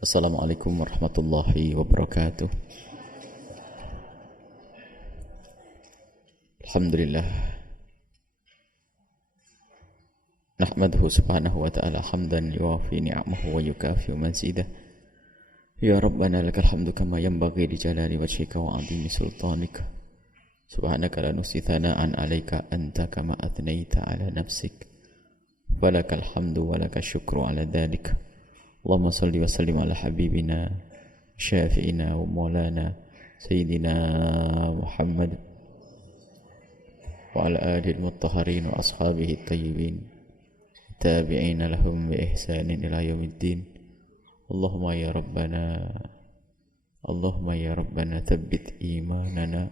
Assalamualaikum warahmatullahi wabarakatuh. Alhamdulillah. Nahmaduhu subhanahu wa ta'ala hamdan yuwafi ni'amahu wa yukafi mazidah. Ya Rabbana lakal hamdu kama yanbaghi li jalali wajhika wa 'azimi sultanika. Subhanaka la nuhsi thana'an 'alaika anta kama athnaita 'ala nafsik. Walakal hamdu walakal syukru 'ala dzalika. Allahumma salli wa sallim ala habibina syafi'ina wa maulana sayyidina Muhammad wa ala alihi al-mutahharin wa ashabihi at-tayyibin tabi'ina lahum bi ihsanin ila yaumiddin. Allahumma ya Rabbana thabbit imanana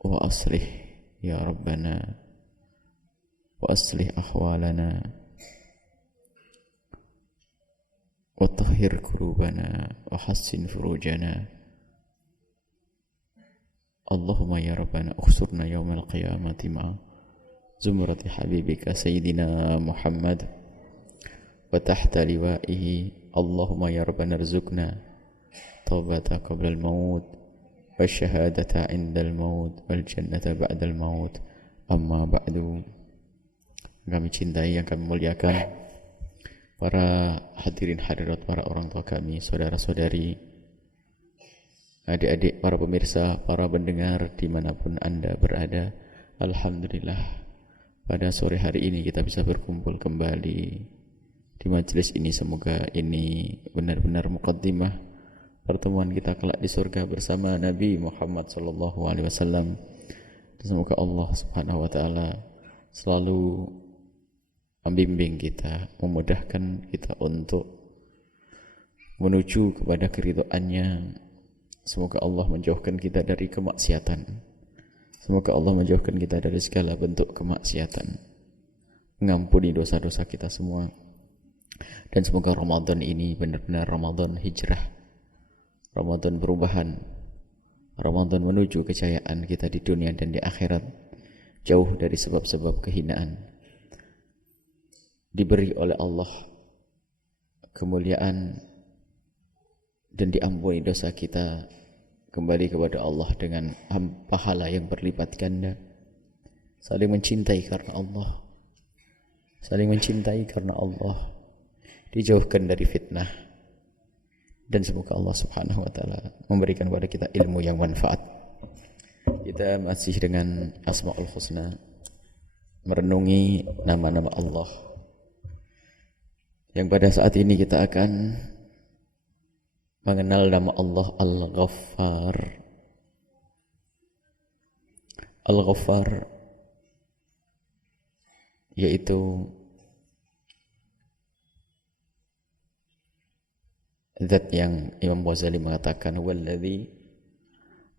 wa aslih ya Rabbana wa aslih ahwalana wa tahhir qulubana wa hassin furujana. Allahumma ya Rabbana ukhsurna yawmal qiyamati ma'a zumrati habibika sayyidina Muhammad wa tahta liwa'ihi. Allahumma ya Rabbana rizukna taubata qabla al-maut wa syahadata inda al-maut wal jannata ba'da al-maut. Amma ba'du. Kami cintai, yang kami muliakan para hadirin hadirat, para orang tua kami, saudara-saudari, adik-adik, para pemirsa, para pendengar dimanapun Anda berada. Alhamdulillah, pada sore hari ini kita bisa berkumpul kembali di majelis ini. Semoga ini benar-benar muqaddimah pertemuan kita kelak di surga bersama Nabi Muhammad SAW. Semoga Allah Subhanahu wa ta'ala selalu membimbing kita, memudahkan kita untuk menuju kepada keridhaannya. Semoga Allah menjauhkan kita dari kemaksiatan. Semoga Allah menjauhkan kita dari segala bentuk kemaksiatan, mengampuni dosa-dosa kita semua. Dan semoga Ramadan ini benar-benar Ramadan hijrah, Ramadan perubahan, Ramadan menuju kejayaan kita di dunia dan di akhirat, jauh dari sebab-sebab kehinaan. Diberi oleh Allah kemuliaan dan diampuni dosa kita, kembali kepada Allah dengan pahala yang berlipat ganda. Saling mencintai karena Allah, saling mencintai karena Allah, dijauhkan dari fitnah, dan semoga Allah Subhanahu wa ta'ala memberikan kepada kita ilmu yang manfaat. Kita masih dengan Asmaul Husna, merenungi nama-nama Allah, yang pada saat ini kita akan mengenal nama Allah Al-Ghaffar. Al-Ghaffar yaitu zat yang Imam Ghazali mengatakan walladzi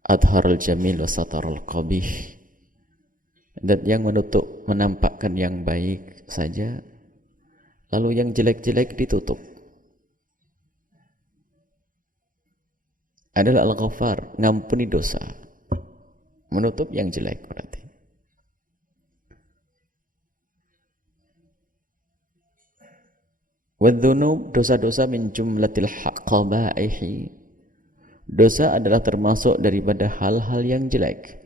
adharal jamil wa sataral qabih, zat yang menutup, menampakkan yang baik saja, lalu yang jelek-jelek ditutup. Adalah Al-Ghaffar, ngampuni dosa, menutup yang jelek berarti. Wadh-dhunub, dosa-dosa min jumlatil qabaihi, dosa adalah termasuk daripada hal-hal yang jelek.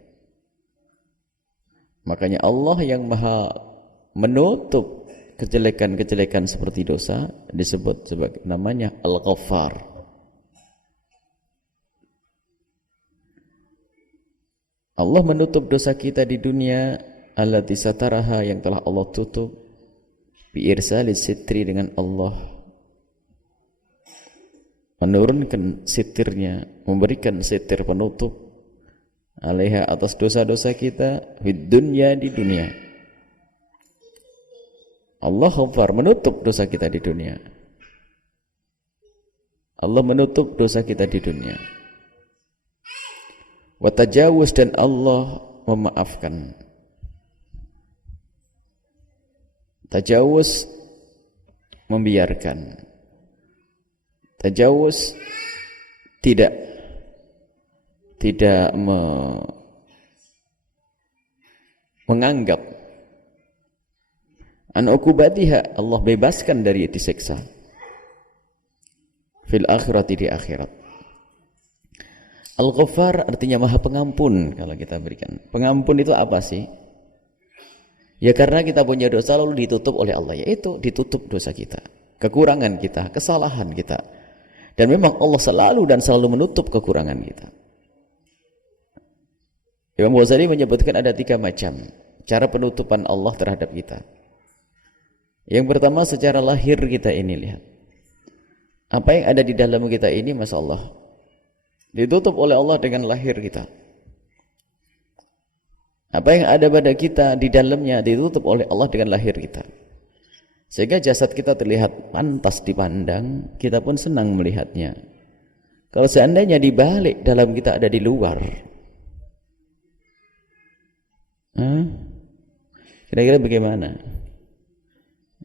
Makanya Allah yang maha menutup kejelekan-kejelekan seperti dosa disebut sebagai namanya Al-Ghaffar. Allah menutup dosa kita di dunia, allati sataraha, yang telah Allah tutup, bi irsalis sitri, dengan Allah menurunkan sitirnya, memberikan sitir penutup, alaiha, atas dosa-dosa kita, fid dunya, di dunia. Allah Ghaffar, menutup dosa kita di dunia. Allah menutup dosa kita di dunia. Wa tajawuz, dan Allah memaafkan. Tajawuz, membiarkan. Tajawuz, tidak menganggap. An ukubatiha, Allah bebaskan dari disiksa. fil akhirati, di akhirat. Al-Ghaffar artinya maha pengampun. Kalau kita berikan pengampun itu apa sih? Ya karena kita punya dosa lalu ditutup oleh Allah, yaitu ditutup dosa kita, kekurangan kita, kesalahan kita. Dan memang Allah selalu dan selalu menutup kekurangan kita. Imam Ghazali menyebutkan ada 3 macam cara penutupan Allah terhadap kita. Yang pertama, secara lahir kita ini, lihat apa yang ada di dalam kita ini, Masya Allah, ditutup oleh Allah dengan lahir kita. Apa yang ada pada kita di dalamnya ditutup oleh Allah dengan lahir kita, sehingga jasad kita terlihat pantas dipandang, kita pun senang melihatnya. Kalau seandainya dibalik, dalam kita ada di luar, kira-kira bagaimana?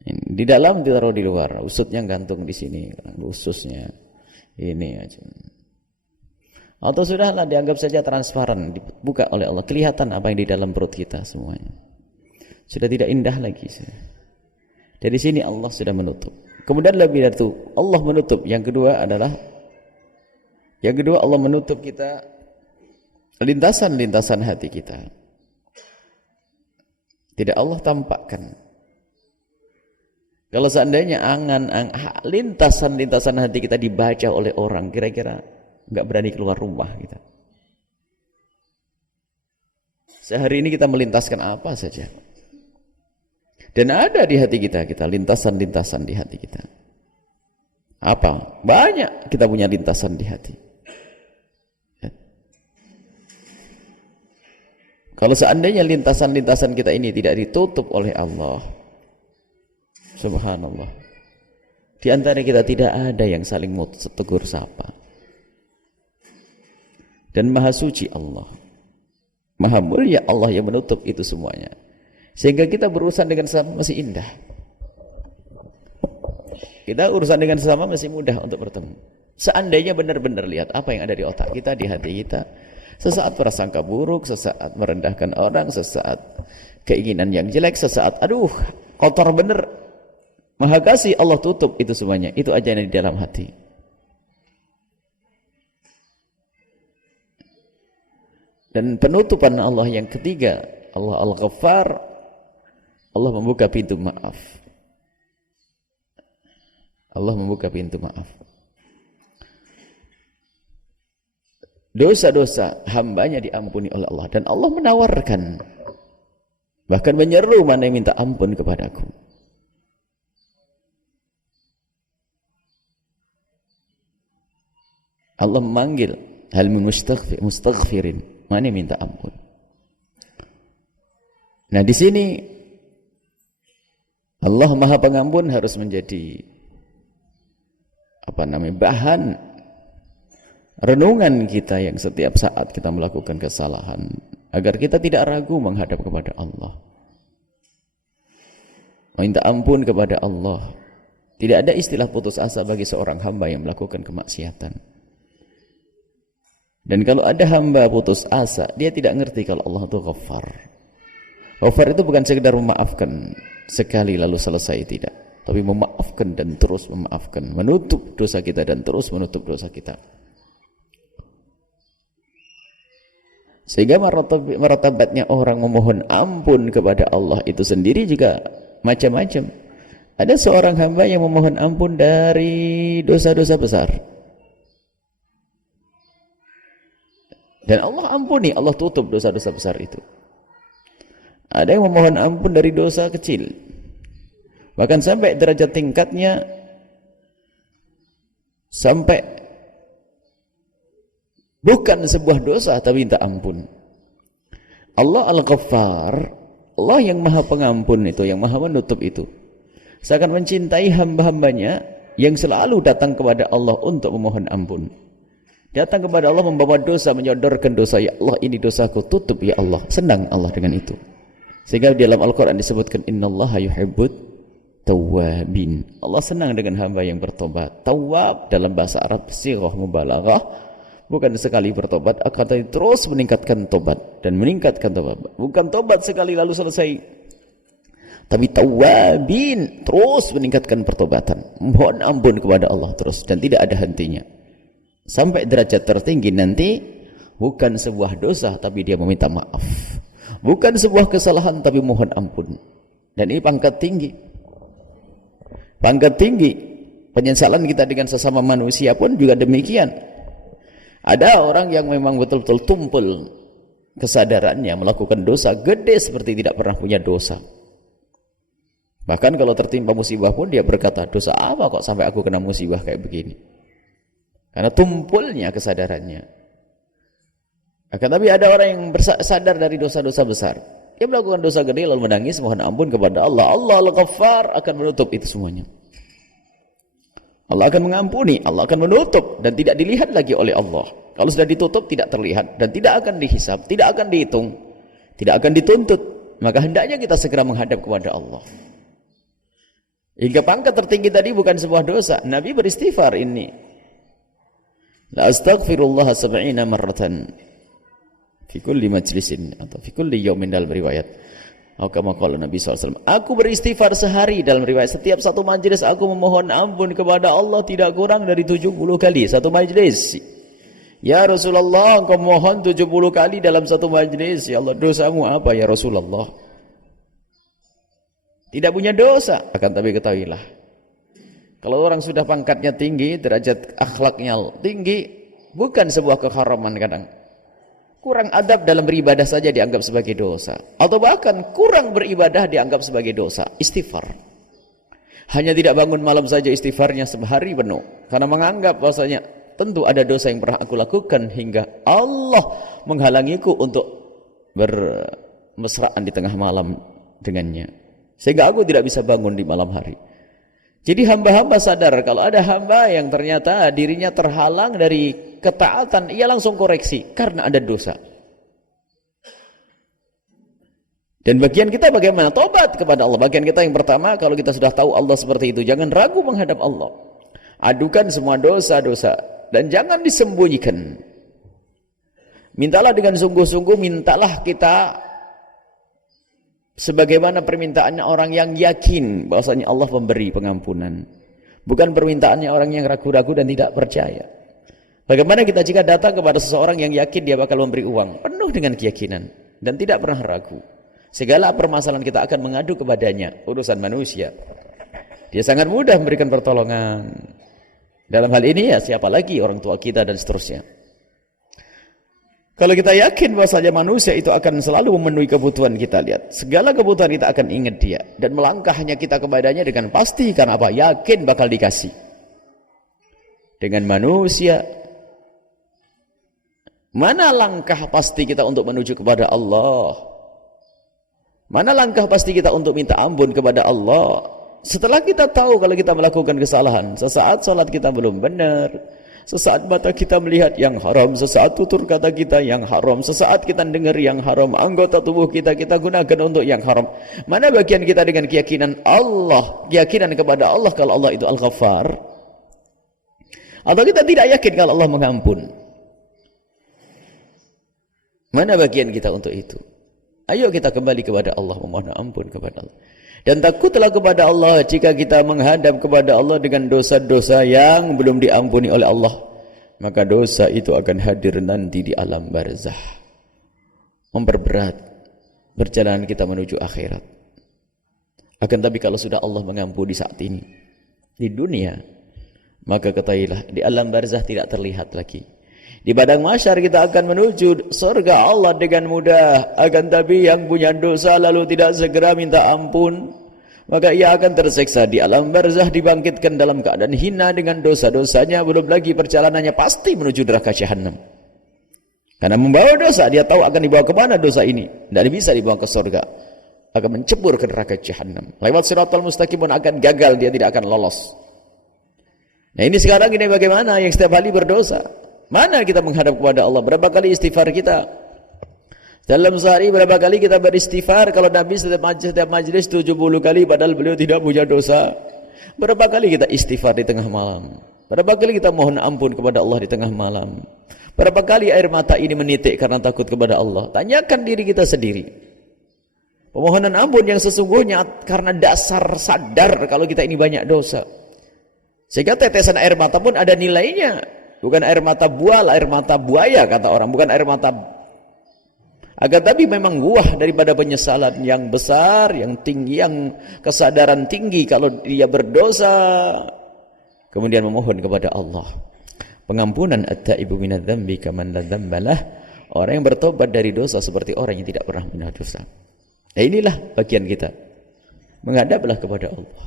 Di dalam ditaruh di luar, usutnya gantung di sini, ususnya ini aja. Atau sudahlah dianggap saja transparan, dibuka oleh Allah, kelihatan apa yang di dalam perut kita semuanya. Sudah tidak indah lagi. Dari sini Allah sudah menutup. Kemudian lebih dari itu, Allah menutup. Yang kedua Allah menutup kita lintasan-lintasan hati kita. Tidak Allah tampakkan. Kalau seandainya lintasan-lintasan hati kita dibaca oleh orang, kira-kira nggak berani keluar rumah kita. Sehari ini kita melintaskan apa saja. Dan ada di hati kita lintasan-lintasan di hati kita. Apa? Banyak kita punya lintasan di hati. Kalau seandainya lintasan-lintasan kita ini tidak ditutup oleh Allah, subhanallah, di antara kita tidak ada yang saling tegur sapa. Dan maha suci Allah, maha mulia Allah yang menutup itu semuanya, sehingga kita berurusan dengan sesama masih indah. Kita urusan dengan sesama masih mudah untuk bertemu. Seandainya benar-benar lihat apa yang ada di otak kita, di hati kita, sesaat prasangka buruk, sesaat merendahkan orang, sesaat keinginan yang jelek, sesaat aduh kotor bener, maha kasih Allah tutup itu semuanya. Itu aja yang di dalam hati. Dan penutupan Allah yang ketiga, Allah Al-Ghaffar, Allah membuka pintu maaf. Allah membuka pintu maaf. Dosa-dosa hambanya diampuni oleh Allah. Dan Allah menawarkan, bahkan menyeru, mana yang minta ampun kepadaku. Allah memanggil, hal min mustaghfirin, mana yang minta ampun. Nah di sini Allah Maha Pengampun harus menjadi bahan renungan kita yang setiap saat kita melakukan kesalahan, agar kita tidak ragu menghadap kepada Allah, minta ampun kepada Allah. Tidak ada istilah putus asa bagi seorang hamba yang melakukan kemaksiatan. Dan kalau ada hamba putus asa, dia tidak ngerti kalau Allah itu Ghaffar. Ghaffar itu bukan sekedar memaafkan sekali lalu selesai, tidak, tapi memaafkan dan terus memaafkan, menutup dosa kita dan terus menutup dosa kita. Sehingga martabatnya orang memohon ampun kepada Allah itu sendiri juga macam-macam. Ada seorang hamba yang memohon ampun dari dosa-dosa besar, dan Allah ampuni, Allah tutup dosa-dosa besar itu. Ada yang memohon ampun dari dosa kecil, bahkan sampai derajat tingkatnya sampai bukan sebuah dosa tapi minta ampun. Allah Al-Ghaffar, Allah yang maha pengampun itu, yang maha menutup itu, seakan mencintai hamba-hambanya yang selalu datang kepada Allah untuk memohon ampun. Datang kepada Allah membawa dosa, menyodorkan dosa, ya Allah ini dosaku, tutup ya Allah. Senang Allah dengan itu. Sehingga di dalam Al-Quran disebutkan innallaha yuhibbut tawwabin. Allah senang dengan hamba yang bertobat. Tawwab dalam bahasa Arab sighah mubalaghah, bukan sekali bertobat, akan terus meningkatkan tobat dan meningkatkan tobat. Bukan tobat sekali lalu selesai. Tapi tawabin, terus meningkatkan pertobatan, mohon ampun kepada Allah terus dan tidak ada hentinya. Sampai derajat tertinggi nanti bukan sebuah dosa tapi dia meminta maaf. Bukan sebuah kesalahan tapi mohon ampun. Dan ini pangkat tinggi. Pangkat tinggi. Penyesalan kita dengan sesama manusia pun juga demikian. Ada orang yang memang betul-betul tumpul kesadarannya melakukan dosa gede seperti tidak pernah punya dosa. Bahkan kalau tertimpa musibah pun dia berkata, dosa apa kok sampai aku kena musibah kayak begini? Karena tumpulnya kesadarannya. Akan tapi ada orang yang sadar dari dosa-dosa besar. Dia melakukan dosa gede lalu menangis mohon ampun kepada Allah. Allah Al-Ghaffar akan menutup itu semuanya. Allah akan mengampuni, Allah akan menutup dan tidak dilihat lagi oleh Allah. Kalau sudah ditutup tidak terlihat dan tidak akan dihisab, tidak akan dihitung, tidak akan dituntut. Maka hendaknya kita segera menghadap kepada Allah. Hingga pangkat tertinggi tadi bukan sebuah dosa. Nabi beristighfar ini. La astaghfirullah 70 marratan fi kulli majlisin atau fi kulli yaumin dalam riwayat. Kama qala Nabi SAW. Aku beristighfar sehari dalam riwayat. Setiap satu majlis aku memohon ampun kepada Allah tidak kurang dari 70 kali satu majlis. Ya Rasulullah, engkau mohon 70 kali dalam satu majlis. Ya Allah, dosamu apa ya Rasulullah? Tidak punya dosa. Akan tapi ketahuilah, kalau orang sudah pangkatnya tinggi, derajat akhlaknya tinggi, bukan sebuah keharaman kadang. Kurang adab dalam beribadah saja dianggap sebagai dosa. Atau bahkan kurang beribadah dianggap sebagai dosa. Istighfar. Hanya tidak bangun malam saja istighfarnya sehari penuh. Karena menganggap bahwasanya tentu ada dosa yang pernah aku lakukan hingga Allah menghalangiku untuk bermesraan di tengah malam dengannya. Sehingga aku tidak bisa bangun di malam hari. Jadi hamba-hamba sadar kalau ada hamba yang ternyata dirinya terhalang dari ketaatan, ia langsung koreksi karena ada dosa. Dan bagian kita bagaimana? Tobat kepada Allah. Bagian kita yang pertama, kalau kita sudah tahu Allah seperti itu, jangan ragu menghadap Allah. Adukan semua dosa-dosa dan jangan disembunyikan. Mintalah dengan sungguh-sungguh, mintalah kita sebagaimana permintaannya orang yang yakin bahwasanya Allah pemberi pengampunan. Bukan permintaannya orang yang ragu-ragu dan tidak percaya. Bagaimana kita jika datang kepada seseorang yang yakin dia bakal memberi uang, penuh dengan keyakinan dan tidak pernah ragu. Segala permasalahan kita akan mengadu kepadanya, urusan manusia. Dia sangat mudah memberikan pertolongan. Dalam hal ini ya siapa lagi, orang tua kita dan seterusnya. Kalau kita yakin bahwasanya manusia itu akan selalu memenuhi kebutuhan kita, lihat, segala kebutuhan kita akan ingat dia dan melangkahnya kita kepadanya dengan pasti karena apa? Yakin bakal dikasih. Dengan manusia, mana langkah pasti kita untuk menuju kepada Allah? Mana langkah pasti kita untuk minta ampun kepada Allah? Setelah kita tahu kalau kita melakukan kesalahan, sesaat salat kita belum benar, sesaat mata kita melihat yang haram, sesaat tutur kata kita yang haram, sesaat kita dengar yang haram, anggota tubuh kita gunakan untuk yang haram. Mana bagian kita dengan keyakinan Allah, keyakinan kepada Allah kalau Allah itu Al-Ghaffar? Atau kita tidak yakin kalau Allah mengampun? Mana bagian kita untuk itu? Ayo kita kembali kepada Allah, memohon ampun kepada Allah. Dan takutlah kepada Allah jika kita menghadap kepada Allah dengan dosa-dosa yang belum diampuni oleh Allah. Maka dosa itu akan hadir nanti di alam barzah. Memperberat perjalanan kita menuju akhirat. Akan tapi kalau sudah Allah mengampuni saat ini, di dunia, maka ketahuilah di alam barzah tidak terlihat lagi. Di padang mahsyar kita akan menuju surga Allah dengan mudah. Akan tapi yang punya dosa lalu tidak segera minta ampun, maka ia akan tersiksa di alam barzah, dibangkitkan dalam keadaan hina dengan dosa-dosanya. Belum lagi perjalanannya pasti menuju neraka jahanam. Karena membawa dosa, dia tahu akan dibawa kemana dosa ini. Tidak bisa dibawa ke surga, akan mencebur ke neraka jahanam. Lewat siratal mustaqim pun akan gagal, dia tidak akan lolos. Nah ini sekarang ini bagaimana yang setiap hari berdosa? Mana kita menghadap kepada Allah? Berapa kali istighfar kita? Dalam sehari berapa kali kita beristighfar? Kalau Nabi setiap majlis 70 kali padahal beliau tidak punya dosa. Berapa kali kita istighfar di tengah malam? Berapa kali kita mohon ampun kepada Allah di tengah malam? Berapa kali air mata ini menitik karena takut kepada Allah? Tanyakan diri kita sendiri. Pemohonan ampun yang sesungguhnya karena dasar sadar kalau kita ini banyak dosa. Sehingga tetesan air mata pun ada nilainya. Bukan air mata buah, air mata buaya kata orang. Bukan air mata. Agar tapi memang buah daripada penyesalan yang besar, yang tinggi, yang kesadaran tinggi kalau dia berdosa. Kemudian memohon kepada Allah. Pengampunan at-taibu minadz-dzambi kaman la dzambalah. Orang yang bertobat dari dosa seperti orang yang tidak pernah punya dosa. Nah, inilah bagian kita. Menghadaplah kepada Allah.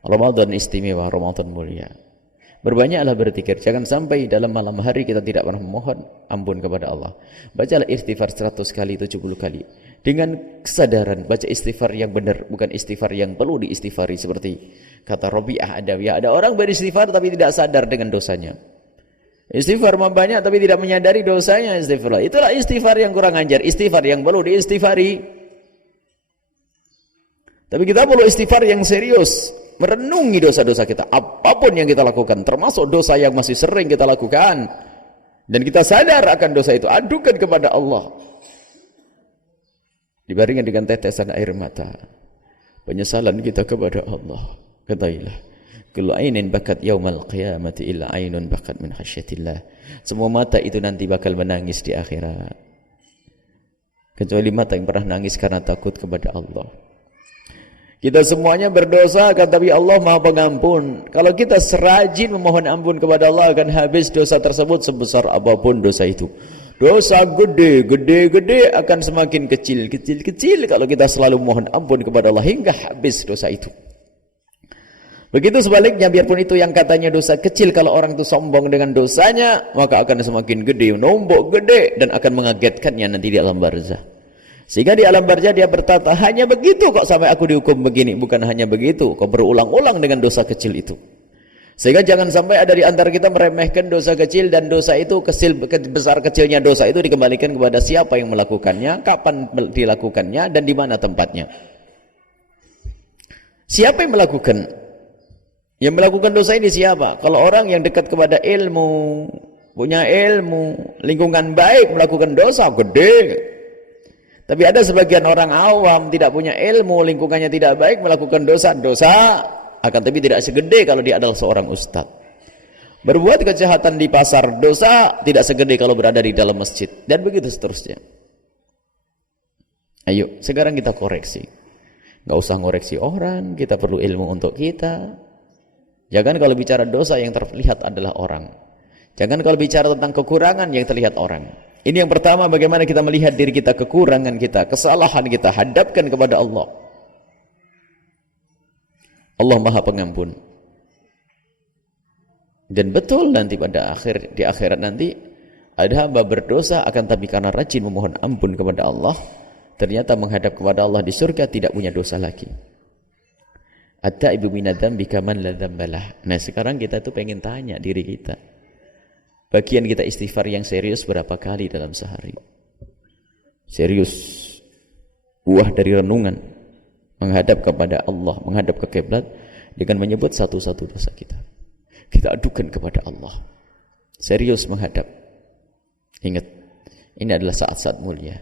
Ramadan istimewa, Ramadan mulia. Berbanyaklah berzikir. Jangan sampai dalam malam hari kita tidak pernah memohon ampun kepada Allah. Bacalah istighfar 100 kali, 70 kali. Dengan kesadaran baca istighfar yang benar, bukan istighfar yang perlu diistighfari seperti kata Rabi'ah Adawiyah. Ada orang beristighfar tapi tidak sadar dengan dosanya. Istighfar banyak tapi tidak menyadari dosanya. Istighfar. Itulah istighfar yang kurang ajar. Istighfar yang perlu diistighfari. Tapi kita perlu istighfar yang serius, merenungi dosa-dosa kita, apapun yang kita lakukan, termasuk dosa yang masih sering kita lakukan, dan kita sadar akan dosa itu, adukan kepada Allah, dibarengi dengan tetesan air mata, penyesalan kita kepada Allah. Ketahuilah, kullu ainin bakat yaumal qiyamati illa ainun bakat min khasyatillah. Semua mata itu nanti bakal menangis di akhirat, kecuali mata yang pernah nangis karena takut kepada Allah. Kita semuanya berdosa, tapi Allah Maha Pengampun. Kalau kita serajin memohon ampun kepada Allah, akan habis dosa tersebut sebesar apapun dosa itu. Dosa gede akan semakin kecil kalau kita selalu memohon ampun kepada Allah hingga habis dosa itu. Begitu sebaliknya, biarpun itu yang katanya dosa kecil, kalau orang itu sombong dengan dosanya, maka akan semakin gede, nombok gede, dan akan mengagetkannya nanti di alam barzah. Sehingga di alam barzah dia berkata, hanya begitu kok sampai aku dihukum begini. Bukan hanya begitu, kok berulang-ulang dengan dosa kecil itu. Sehingga jangan sampai ada di antara kita meremehkan dosa kecil, dan dosa itu besar kecilnya dosa itu dikembalikan kepada siapa yang melakukannya, kapan dilakukannya, dan di mana tempatnya. Siapa yang melakukan? Yang melakukan dosa ini siapa? Kalau orang yang dekat kepada ilmu, punya ilmu, lingkungan baik, melakukan dosa gede. Tapi ada sebagian orang awam tidak punya ilmu, lingkungannya tidak baik, melakukan dosa akan tapi tidak segede kalau dia adalah seorang ustadz. Berbuat kejahatan di pasar, dosa tidak segede kalau berada di dalam masjid, dan begitu seterusnya. Ayo sekarang kita koreksi. Gak usah ngoreksi orang, kita perlu ilmu untuk kita. Jangan kalau bicara dosa yang terlihat adalah orang. Jangan kalau bicara tentang kekurangan yang terlihat orang. Ini yang pertama, bagaimana kita melihat diri kita, kekurangan kita, kesalahan kita, hadapkan kepada Allah. Allah Maha Pengampun. Dan betul nanti di akhirat nanti ada hamba berdosa, akan tapi karena rajin memohon ampun kepada Allah, ternyata menghadap kepada Allah di surga tidak punya dosa lagi. At-taibu minadz-dzambi kaman la dzambalah. Nah, sekarang kita tuh pengen tanya diri kita. Bagian kita istighfar yang serius berapa kali dalam sehari? Serius. Buah dari renungan. Menghadap kepada Allah, menghadap ke kiblat dengan menyebut satu-satu dosa kita. Kita adukan kepada Allah. Serius menghadap. Ingat, ini adalah saat-saat mulia.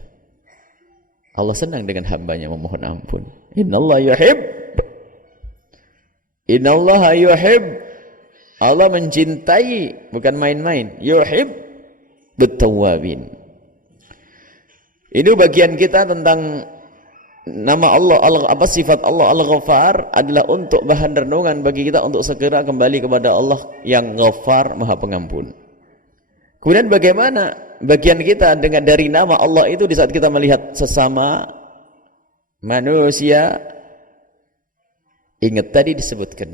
Allah senang dengan hambanya memohon ampun. Innallaha yuhib. Allah mencintai, bukan main-main. Yuhib at-tawwabin. Ini bagian kita tentang nama Allah, apa sifat Allah Al-Ghaffar adalah untuk bahan renungan bagi kita untuk segera kembali kepada Allah yang Ghaffar, Maha Pengampun. Kemudian bagaimana bagian kita dengan dari nama Allah itu di saat kita melihat sesama manusia? Ingat tadi disebutkan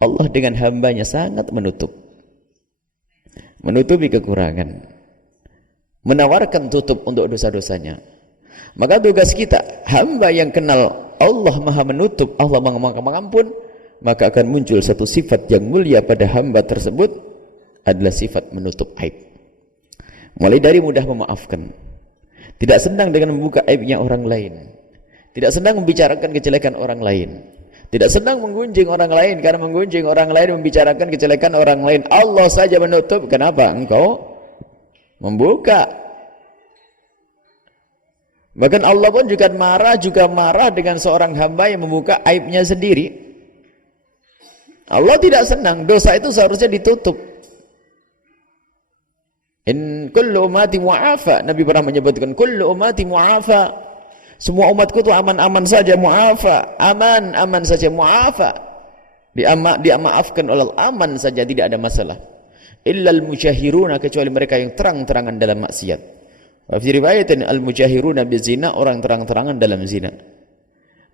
Allah dengan hambanya sangat menutupi kekurangan, menawarkan tutup untuk dosa-dosanya. Maka tugas kita, hamba yang kenal Allah Maha Menutup, Allah Maha Mengampun, maka akan muncul satu sifat yang mulia pada hamba tersebut, adalah sifat menutup aib. Mulai dari mudah memaafkan, tidak senang dengan membuka aibnya orang lain, tidak senang membicarakan kejelekan orang lain, tidak senang menggunjing orang lain, karena menggunjing orang lain membicarakan kejelekan orang lain. Allah saja menutup, kenapa engkau membuka? Bahkan Allah pun juga marah dengan seorang hamba yang membuka aibnya sendiri. Allah tidak senang, dosa itu seharusnya ditutup. In kullu ummati mu'afa, Nabi pernah menyebutkan kullu ummati mu'afa, semua umatku itu aman-aman saja, mu'afa, aman-aman saja, mu'afa, dimaafkan oleh Allah, aman saja, tidak ada masalah. Illal mujahiruna, kecuali mereka yang terang-terangan dalam maksiat. Wa fi riwayatin al mujahiruna bizina, orang terang-terangan dalam zina.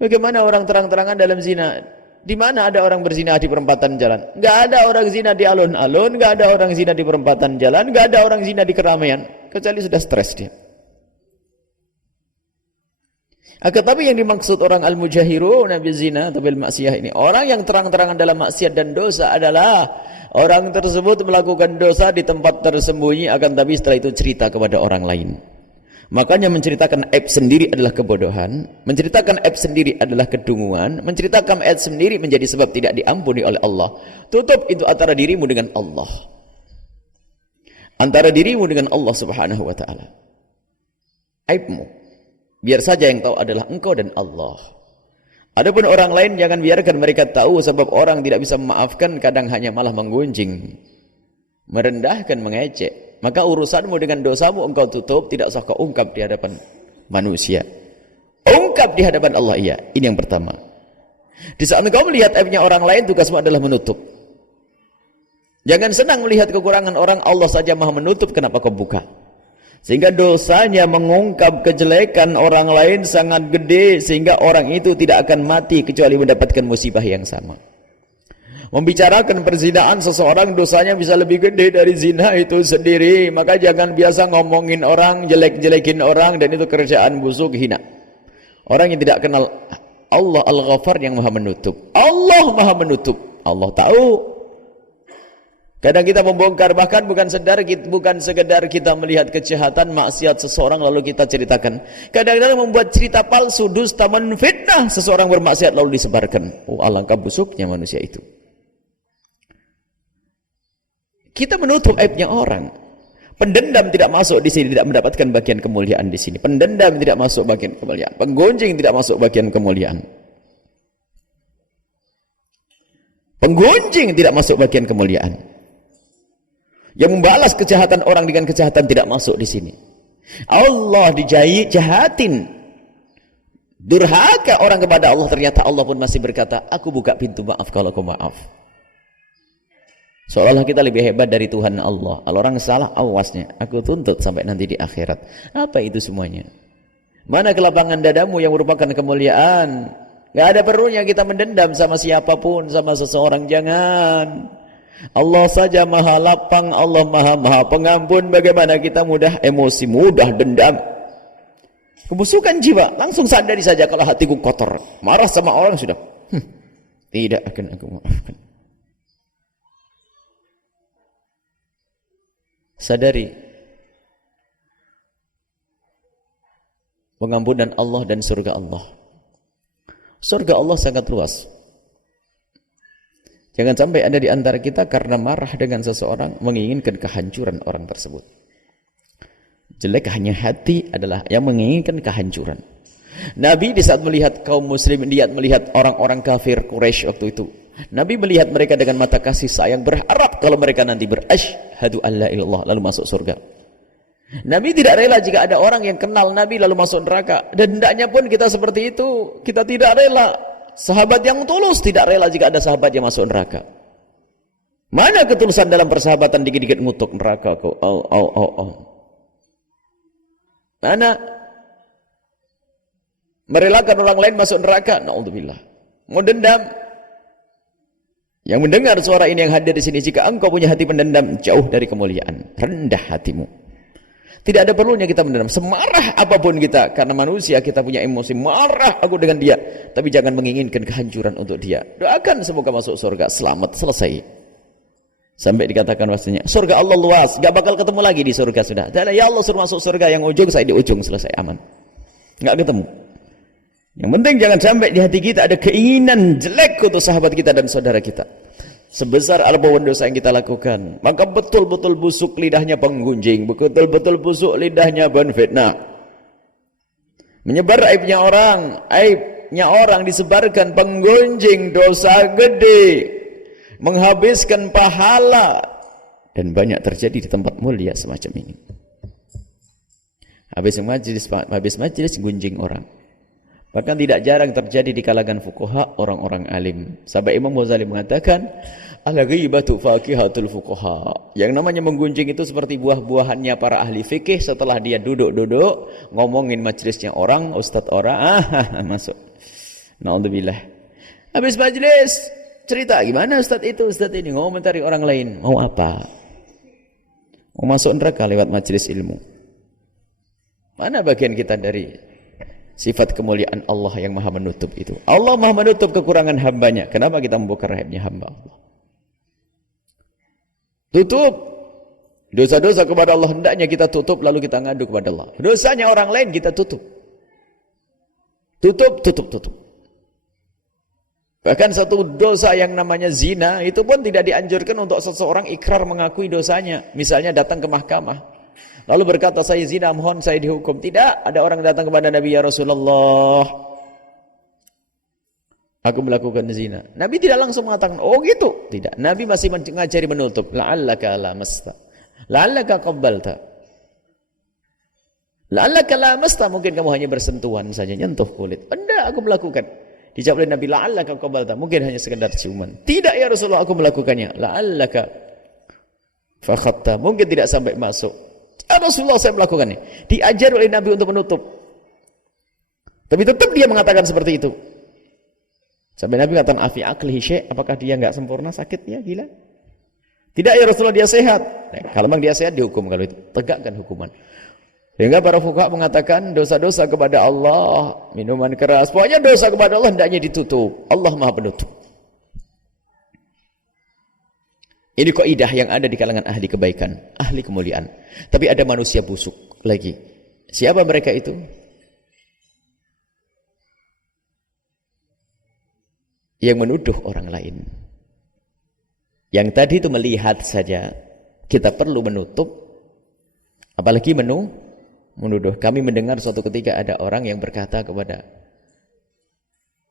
Bagaimana orang terang-terangan dalam zina? Di mana ada orang berzina di perempatan jalan? Enggak ada orang zina di alun-alun, enggak ada orang zina di perempatan jalan, enggak ada orang zina di keramaian, kecuali sudah stres dia. Tapi yang dimaksud orang al-mujahiruna bizina atau bil maksiyah ini, orang yang terang-terangan dalam maksiat dan dosa adalah orang tersebut melakukan dosa di tempat tersembunyi, akan tapi setelah itu cerita kepada orang lain. Makanya menceritakan aib sendiri adalah kebodohan, menceritakan aib sendiri adalah kedunguan, menceritakan aib sendiri menjadi sebab tidak diampuni oleh Allah. Tutup itu antara dirimu dengan Allah, antara dirimu dengan Allah subhanahu wa ta'ala. Aibmu biar saja yang tahu adalah engkau dan Allah. Adapun orang lain jangan biarkan mereka tahu, sebab orang tidak bisa memaafkan kadang hanya malah menggunjing, merendahkan, mengejek. Maka urusanmu dengan dosamu engkau tutup, tidak usah kau ungkap di hadapan manusia. Ungkap di hadapan Allah, iya. Ini yang pertama. Di saat engkau melihat aibnya orang lain, tugasmu adalah menutup. Jangan senang melihat kekurangan orang, Allah saja maha menutup, kenapa kau buka? Sehingga dosanya mengungkap kejelekan orang lain sangat gede, sehingga orang itu tidak akan mati kecuali mendapatkan musibah yang sama. Membicarakan perzinahan seseorang, dosanya bisa lebih gede dari zina itu sendiri. Maka jangan biasa ngomongin orang, jelek-jelekin orang, dan itu kerjaan busuk, hina. Orang yang tidak kenal Allah Al-Ghaffar yang maha menutup. Allah maha menutup, Allah tahu. Kadang kita membongkar, bahkan bukan sekedar kita melihat kejahatan maksiat seseorang lalu kita ceritakan. Kadang-kadang membuat cerita palsu, dusta, menfitnah seseorang bermaksiat lalu disebarkan. Oh, alangkah busuknya manusia itu. Kita menutup aibnya orang. Pendendam tidak masuk di sini, tidak mendapatkan bagian kemuliaan di sini. Pendendam tidak masuk bagian kemuliaan. Penggunjing tidak masuk bagian kemuliaan. Penggunjing tidak masuk bagian kemuliaan. Yang membalas kejahatan orang dengan kejahatan tidak masuk di sini. Allah dijahatin, durhaka orang kepada Allah, ternyata Allah pun masih berkata, aku buka pintu maaf kalau kau maaf. Seolah-olah kita lebih hebat dari Tuhan Allah. Kalau orang salah, awasnya aku tuntut sampai nanti di akhirat. Apa itu semuanya? Mana kelapangan dadamu yang merupakan kemuliaan? Gak ada perlunya kita mendendam sama siapapun, sama seseorang. Jangan. Allah saja maha lapang, Allah maha pengampun. Bagaimana kita mudah emosi, mudah dendam, kebusukan jiwa. Langsung sadari saja kalau hatiku kotor, marah sama orang sudah, tidak akan aku maafkan. Sadari pengampunan Allah dan surga Allah. Surga Allah sangat luas. Jangan sampai ada di antara kita karena marah dengan seseorang menginginkan kehancuran orang tersebut. Jelek hanya hati adalah yang menginginkan kehancuran. Nabi di saat melihat kaum muslim, dia melihat orang-orang kafir Quraisy waktu itu, Nabi melihat mereka dengan mata kasih sayang, berharap kalau mereka nanti berasyhadu alla ilallah lalu masuk surga. Nabi tidak rela jika ada orang yang kenal Nabi lalu masuk neraka, dan hendaknya pun kita seperti itu. Kita tidak rela. Sahabat yang tulus tidak rela jika ada sahabat yang masuk neraka. Mana ketulusan dalam persahabatan dikit-dikit ngutuk neraka kau? Mana merelakan orang lain masuk neraka? Naudzubillah. Mau dendam. Yang mendengar suara ini yang hadir di sini, jika engkau punya hati pendendam, jauh dari kemuliaan, rendah hatimu. Tidak ada perlunya kita mendendam, semarah apapun kita, karena manusia kita punya emosi, marah aku dengan dia, tapi jangan menginginkan kehancuran untuk dia. Doakan semoga masuk surga, selamat, selesai. Sampai dikatakan bahasanya, surga Allah luas, gak bakal ketemu lagi di surga sudah. Ya Allah suruh masuk surga, yang ujung saya di ujung, selesai, aman. Gak ketemu. Yang penting jangan sampai di hati kita ada keinginan jelek untuk sahabat kita dan saudara kita. Sebesar apapun dosa yang kita lakukan, maka betul-betul busuk lidahnya penggunjing, betul-betul busuk lidahnya penfitnah. Menyebar aibnya orang disebarkan, penggunjing, dosa gede, menghabiskan pahala, dan banyak terjadi di tempat mulia semacam ini. Habis majlis gunjing orang. Bahkan tidak jarang terjadi di kalangan fuqaha, orang-orang alim. Sampai Imam Ghazali mengatakan, al-ghibatu faqihatul fuqaha. Yang namanya menggunjing itu seperti buah-buahannya para ahli fikih setelah dia duduk-duduk ngomongin majlisnya orang, ustadz orang, masuk. Naudzubillah. Habis majlis cerita gimana ustadz itu, ustadz ini ngomentari orang lain. Mau apa? Mau masuk neraka lewat majlis ilmu. Mana bagian kita dari sifat kemuliaan Allah yang maha menutup itu? Allah maha menutup kekurangan hambanya. Kenapa kita membongkar aibnya hamba Allah? Tutup dosa-dosa kepada Allah, hendaknya kita tutup lalu kita ngadu kepada Allah. Dosanya orang lain kita tutup. Tutup. Bahkan satu dosa yang namanya zina itu pun tidak dianjurkan untuk seseorang ikrar mengakui dosanya. Misalnya datang ke mahkamah lalu berkata, saya zina, mohon saya dihukum. Tidak, ada orang datang kepada Nabi, ya Rasulullah, aku melakukan zina. Nabi tidak langsung mengatakan, oh gitu. Tidak, Nabi masih mengajari menutup. La'allaka lamasta, la'allaka qabbalta, la'allaka lamasta, mungkin kamu hanya bersentuhan saja, nyentuh kulit. Enggak, aku melakukan. Dijawab oleh Nabi, la'allaka qabbalta, mungkin hanya sekedar ciuman. Tidak ya Rasulullah, aku melakukannya. La'allaka fakhatta, mungkin tidak sampai masuk. Ya Rasulullah, saya melakukannya. Diajar oleh Nabi untuk menutup. Tapi tetap dia mengatakan seperti itu. Sampai Nabi katakan, afi aklihi syai', apakah dia enggak sempurna sakitnya, gila? Tidak ya Rasulullah, dia sehat. Nah, kalau memang dia sehat dihukum, kalau itu tegakkan hukuman. Sehingga para fuqaha mengatakan dosa-dosa kepada Allah, minuman keras, pokoknya dosa kepada Allah hendaknya ditutup. Allah Maha Penutup. Ini kaidah yang ada di kalangan ahli kebaikan, ahli kemuliaan. Tapi ada manusia busuk lagi. Siapa mereka itu? Yang menuduh orang lain. Yang tadi itu melihat saja, kita perlu menutup, apalagi menuduh. Kami mendengar suatu ketika ada orang yang berkata kepada,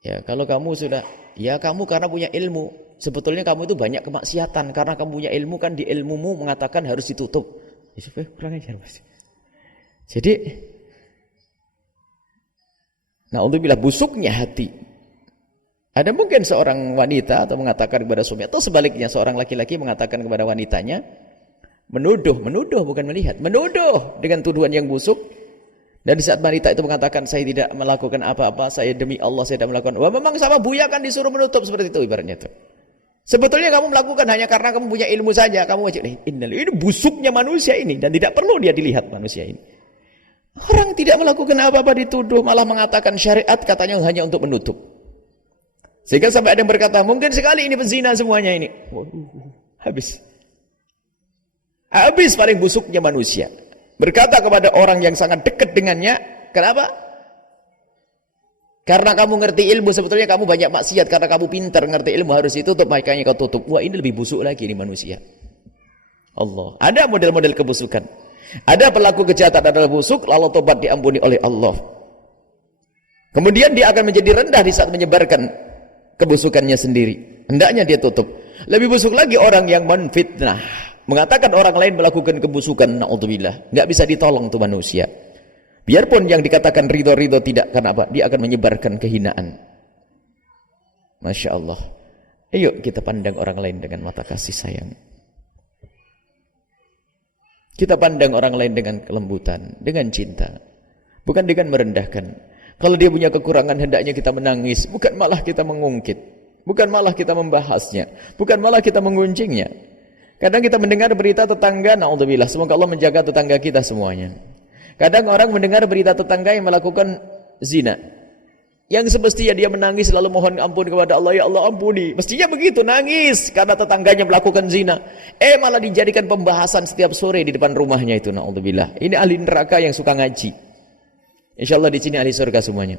ya kalau kamu sudah, ya kamu karena punya ilmu, sebetulnya kamu itu banyak kemaksiatan, karena kamu punya ilmu, kan di ilmumu mengatakan harus ditutup. Kurang ajar Mas. Jadi, naudzubillah, busuknya hati. Ada mungkin seorang wanita atau mengatakan kepada suami, atau sebaliknya seorang laki-laki mengatakan kepada wanitanya, menuduh bukan melihat, menuduh dengan tuduhan yang busuk. Dan di saat wanita itu mengatakan, saya tidak melakukan apa-apa, saya demi Allah saya tidak melakukan. Wah, memang sama Buya kan disuruh menutup seperti itu ibaratnya itu. Sebetulnya kamu melakukan hanya karena kamu punya ilmu saja. Kamu wajib, ini busuknya manusia ini, dan tidak perlu dia dilihat manusia ini. Orang tidak melakukan apa-apa dituduh, malah mengatakan syariat katanya hanya untuk menutup. Sehingga sampai ada yang berkata, mungkin sekali ini pezina semuanya ini. Waduh, habis paling busuknya manusia. Berkata kepada orang yang sangat dekat dengannya, kenapa? Karena kamu ngerti ilmu, sebetulnya kamu banyak maksiat, karena kamu pintar ngerti ilmu harus ditutup, makanya kau tutup. Wah, ini lebih busuk lagi ini manusia. Allah. Ada model-model kebusukan. Ada pelaku kejahatan adalah busuk, lalu tobat diampuni oleh Allah. Kemudian dia akan menjadi rendah di saat menyebarkan kebusukannya sendiri. Hendaknya dia tutup. Lebih busuk lagi orang yang menfitnah, mengatakan orang lain melakukan kebusukan, naudzubillah. Enggak bisa ditolong tuh manusia. Biarpun yang dikatakan ridho tidak, karena apa? Dia akan menyebarkan kehinaan. Masya Allah. Ayo kita pandang orang lain dengan mata kasih sayang. Kita pandang orang lain dengan kelembutan, dengan cinta. Bukan dengan merendahkan. Kalau dia punya kekurangan, hendaknya kita menangis. Bukan malah kita mengungkit. Bukan malah kita membahasnya. Bukan malah kita menggunjingnya. Kadang kita mendengar berita tetangga, naudzubillah, semoga Allah menjaga tetangga kita semuanya. Kadang orang mendengar berita tetangga yang melakukan zina, yang semestinya dia menangis lalu mohon ampun kepada Allah, ya Allah ampuni. Mestinya begitu, nangis karena tetangganya melakukan zina. Malah dijadikan pembahasan setiap sore di depan rumahnya itu, naudzubillah. Ini ahli neraka yang suka ngaji. Insyaallah di sini ahli surga semuanya.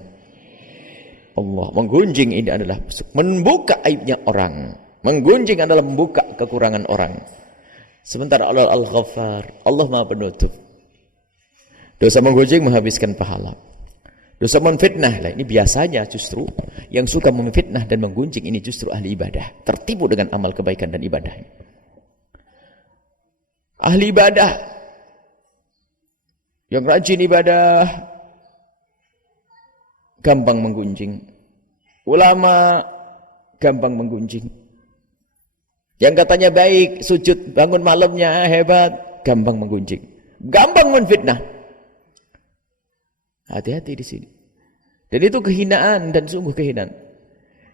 Allah, menggunjing ini adalah membuka aibnya orang. Menggunjing adalah membuka kekurangan orang. Sementara Allah Al-Ghaffar, Allah Maha Penutup. Dosa menggunjing menghabiskan pahala. Dosa memfitnah lah, ini biasanya justru yang suka memfitnah dan menggunjing ini justru ahli ibadah, tertipu dengan amal kebaikan dan ibadah. Ahli ibadah yang rajin ibadah gampang menggunjing. Ulama gampang menggunjing. Yang katanya baik, sujud bangun malamnya hebat, gampang menggunjing. Gampang menfitnah. Hati-hati di sini. Dan itu kehinaan dan sungguh kehinaan.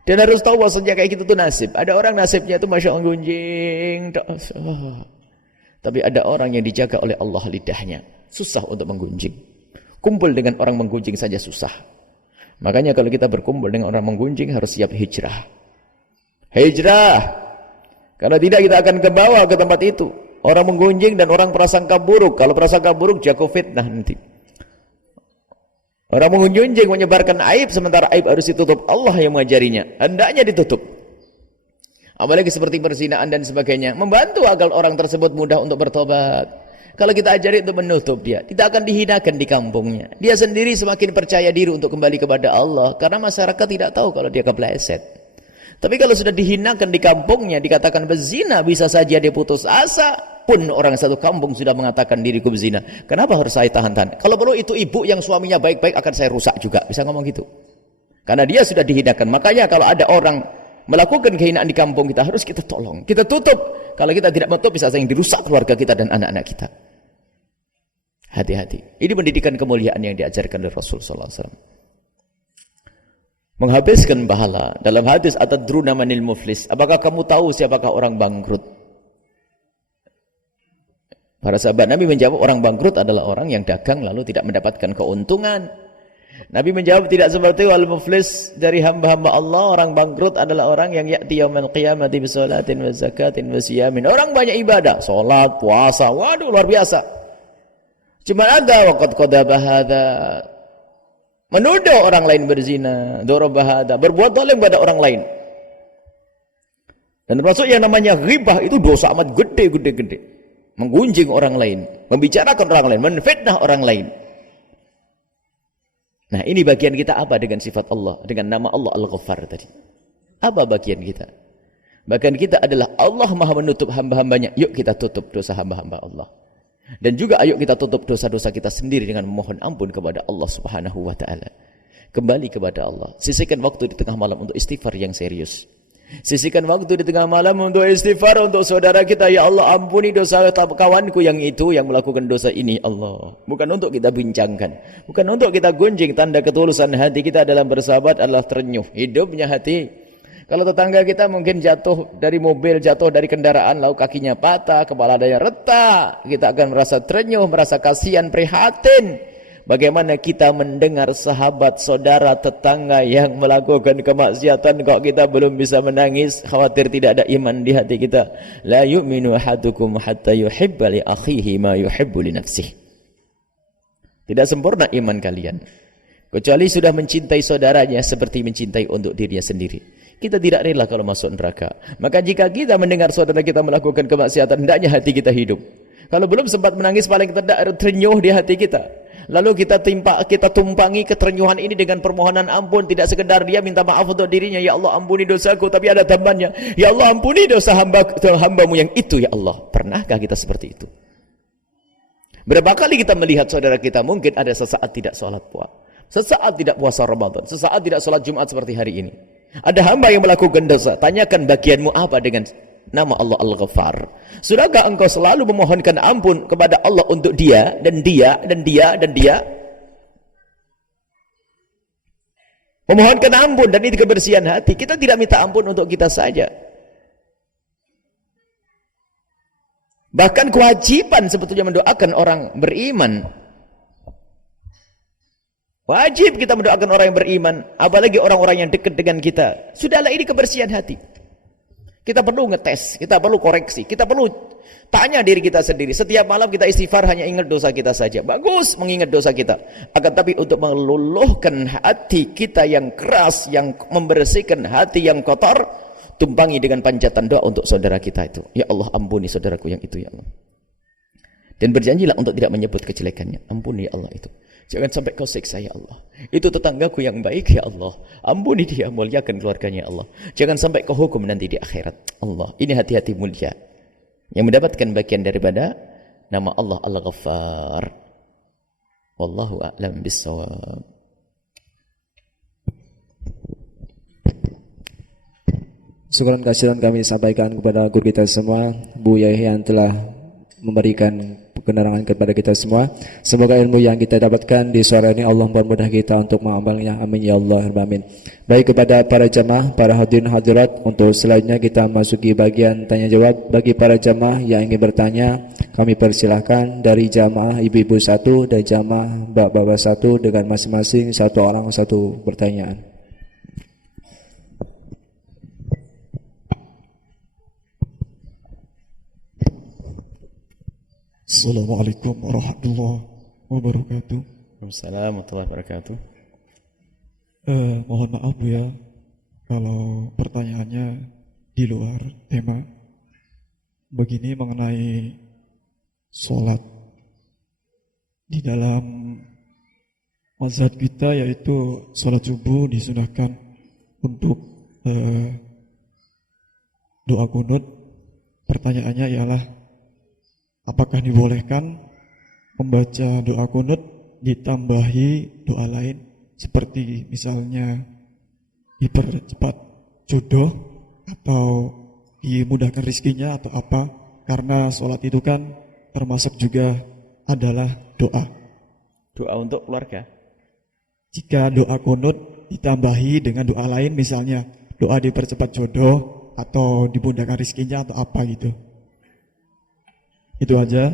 Dan harus tahu bahwasanya kayak gitu tuh nasib. Ada orang nasibnya itu masya Allah gunjing. Tapi ada orang yang dijaga oleh Allah lidahnya. Susah untuk menggunjing. Kumpul dengan orang menggunjing saja susah. Makanya kalau kita berkumpul dengan orang menggunjing harus siap hijrah. Hijrah. Karena tidak kita akan ke bawah ke tempat itu. Orang menggunjing dan orang prasangka buruk. Kalau prasangka buruk jago fitnah nanti. Orang mengunjing menyebarkan aib sementara aib harus ditutup. Allah yang mengajarinya. Hendaknya ditutup. Apalagi seperti perzinaan dan sebagainya. Membantu agar orang tersebut mudah untuk bertobat. Kalau kita ajari untuk menutup dia, tidak akan dihinakan di kampungnya. Dia sendiri semakin percaya diri untuk kembali kepada Allah. Karena masyarakat tidak tahu kalau dia kepleset. Tapi kalau sudah dihinakan di kampungnya, dikatakan berzina, bisa saja dia putus asa. Pun orang satu kampung sudah mengatakan diriku berzina. Kenapa harus saya tahan-tahan? Kalau perlu itu ibu yang suaminya baik-baik akan saya rusak juga. Bisa ngomong gitu. Karena dia sudah dihinakan. Makanya kalau ada orang melakukan kehinaan di kampung kita, harus kita tolong. Kita tutup. Kalau kita tidak menutup, bisa saja dirusak keluarga kita dan anak-anak kita. Hati-hati. Ini pendidikan kemuliaan yang diajarkan oleh Rasul sallallahu alaihi wasallam. Menghabiskan pahala. Dalam hadis atadruna manil muflis. Apakah kamu tahu siapakah orang bangkrut? Para sahabat Nabi menjawab, orang bangkrut adalah orang yang dagang lalu tidak mendapatkan keuntungan. Nabi menjawab, tidak seperti wal muflis dari hamba-hamba Allah. Orang bangkrut adalah orang yang ya'ti yaumal qiyamati bisolatin wa zakatin wa siyamin. Orang banyak ibadah, solat, puasa, waduh luar biasa. Cuma ada waqad qadaba hadza, menuduh orang lain berzina, daraba hadza, berbuat zalim pada orang lain. Dan termasuk yang namanya ghibah itu dosa amat gede. Menggunjing orang lain, membicarakan orang lain, menfitnah orang lain. Nah, ini bagian kita apa dengan sifat Allah, dengan nama Allah Al-Ghaffar tadi? Apa bagian kita? Bagian kita adalah Allah Maha menutup hamba-hambanya. Yuk kita tutup dosa hamba-hamba Allah. Dan juga ayo kita tutup dosa-dosa kita sendiri dengan memohon ampun kepada Allah Subhanahu wa taala. Kembali kepada Allah. Sisihkan waktu di tengah malam untuk istighfar yang serius. Sisihkan waktu di tengah malam untuk istighfar untuk saudara kita. Ya Allah, ampuni dosa kawanku yang itu yang melakukan dosa ini, Allah. Bukan untuk kita bincangkan, bukan untuk kita gunjing. Tanda ketulusan hati kita dalam bersahabat adalah terenyuh hidupnya hati. Kalau tetangga kita mungkin jatuh dari mobil, jatuh dari kendaraan, lalu kakinya patah, kepala daya retak, kita akan merasa terenyuh, merasa kasihan, prihatin. Bagaimana kita mendengar sahabat, saudara, tetangga yang melakukan kemaksiatan, kok kita belum bisa menangis, khawatir tidak ada iman di hati kita. La yu'minu ahadukum hatta yuhibba li akhihi ma yuhibbu li nafsihi. Tidak sempurna iman kalian kecuali sudah mencintai saudaranya seperti mencintai untuk dirinya sendiri. Kita tidak rela kalau masuk neraka. Maka jika kita mendengar saudara kita melakukan kemaksiatan, hendaknya hati kita hidup. Kalau belum sempat menangis, paling tidak terenyuh di hati kita. Lalu kita tumpangi keterenyuhan ini dengan permohonan ampun. Tidak sekedar dia minta maaf untuk dirinya, ya Allah ampuni dosaku, tapi ada tambahannya, ya Allah ampuni dosa hambamu yang itu, ya Allah. Pernahkah kita seperti itu? Berapa kali kita melihat saudara kita mungkin ada sesaat tidak sholat puasa, sesaat tidak puasa Ramadan, sesaat tidak sholat Jumat seperti hari ini. Ada hamba yang melakukan dosa, tanyakan bagianmu apa dengan nama Allah Al-Ghaffar. Sudahkah engkau selalu memohonkan ampun kepada Allah untuk dia dan dia dan dia dan dia? Memohonkan ampun, dan itu kebersihan hati. Kita tidak minta ampun untuk kita saja. Bahkan kewajiban sebetulnya mendoakan orang beriman. Wajib kita mendoakan orang yang beriman, apalagi orang-orang yang dekat dengan kita. Sudahlah, ini kebersihan hati. Kita perlu ngetes, kita perlu koreksi, kita perlu tanya diri kita sendiri. Setiap malam kita istighfar hanya ingat dosa kita saja. Bagus mengingat dosa kita. Akan tapi untuk meluluhkan hati kita yang keras, yang membersihkan hati yang kotor, tumpangi dengan panjatan doa untuk saudara kita itu. Ya Allah ampuni saudaraku yang itu, ya Allah. Dan berjanjilah untuk tidak menyebut kejelekannya. Ampuni ya Allah itu. Jangan sampai kau siksa ya Allah. Itu tetanggaku yang baik ya Allah. Ampuni dia, muliakan keluarganya ya Allah. Jangan sampai kau hukum nanti di akhirat. Allah, ini hati-hati mulia. Yang mendapatkan bagian daripada nama Allah Al-Ghaffar. Wallahu a'lam bissawab. Syukuran kasihan kami sampaikan kepada guru kita semua, Bu Yahya yang telah memberikan penerangan kepada kita semua. Semoga ilmu yang kita dapatkan di sore ini Allah mempermudah kita untuk mengamalnya. Amin ya Allah. Amin. Baik, kepada para jamaah, para hadirin hadirat, untuk selanjutnya kita masuki bagian tanya jawab. Bagi para jamaah yang ingin bertanya, kami persilahkan dari jamaah ibu-ibu satu dan jamaah bapak-bapak satu dengan masing-masing satu orang satu pertanyaan. Assalamualaikum warahmatullahi wabarakatuh. Waalaikumsalam warahmatullahi wabarakatuh. Mohon maaf Bu ya, kalau pertanyaannya di luar tema. Begini mengenai sholat. Di dalam mazhab kita yaitu sholat subuh disunahkan untuk doa kunut. Pertanyaannya ialah, apakah dibolehkan membaca doa kunut ditambahi doa lain seperti misalnya dipercepat jodoh atau dimudahkan rizkinya atau apa? Karena sholat itu kan termasuk juga adalah doa. Doa untuk keluarga. Jika doa kunut ditambahi dengan doa lain, misalnya doa dipercepat jodoh atau dimudahkan rizkinya atau apa gitu. Itu aja.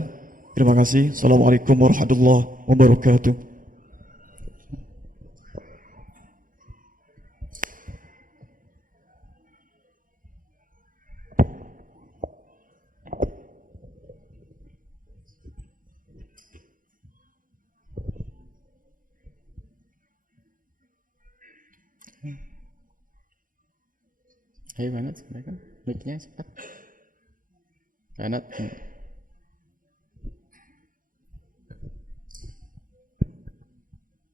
Terima kasih. Assalamualaikum warahmatullahi wabarakatuh. Ayo Banat, silakan. Mic-nya cepat. Banat.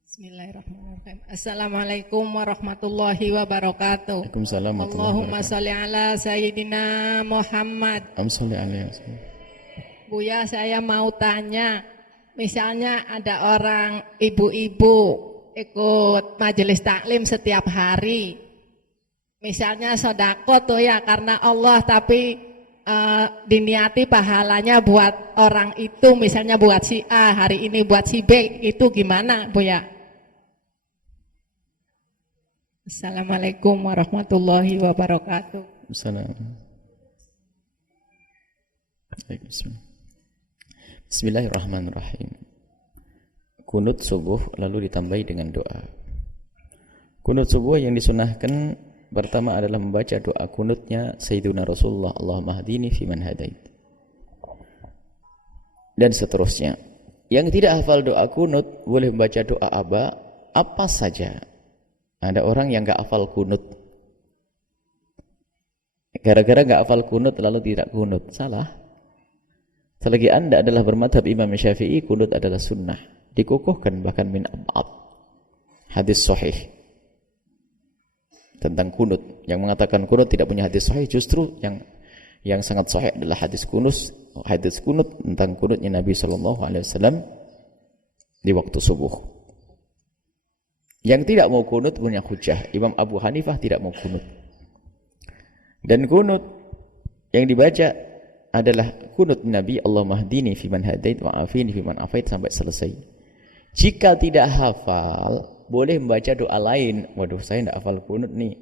Bismillahirrahmanirrahim. Assalamualaikum warahmatullahi wabarakatuh. Waalaikumsalam warahmatullahi Allahumma wabarakatuh. sholli ala Sayyidina Muhammad. Amsalli alaihi wasallam. Buya, saya mau tanya, misalnya ada orang ibu-ibu ikut majelis taklim setiap hari, misalnya sedekah tuh ya karena Allah, tapi diniati pahalanya buat orang itu, misalnya buat si A, hari ini buat si B, itu gimana Buya? Assalamualaikum warahmatullahi wabarakatuh. Assalamualaikum. Bismillahirrahmanirrahim. Kunut subuh lalu ditambahi dengan doa. Kunut subuh yang disunahkan pertama adalah membaca doa kunutnya Sayyiduna Rasulullah, Allahumma hadini fiman hadait, dan seterusnya. Yang tidak hafal doa kunut boleh membaca doa apa saja. Ada orang yang enggak hafal kunut, gara-gara enggak hafal kunut lalu tidak kunut, salah. Selagi Anda adalah bermadhab Imam Syafi'i, kunut adalah sunnah, dikukuhkan bahkan min ab'ad. Hadis sahih tentang kunut, yang mengatakan kunut tidak punya hadis sahih, justru yang sangat sahih adalah hadis kunut tentang kunutnya Nabi SAW di waktu subuh. Yang tidak mau kunut punya hujah. Imam Abu Hanifah tidak mau kunut. Dan kunut yang dibaca adalah kunut Nabi, Allahumma hdini fiman hadait wa afini fiman afait, sampai selesai. Jika tidak hafal, boleh membaca doa lain. Waduh, saya tidak hafal kunut nih.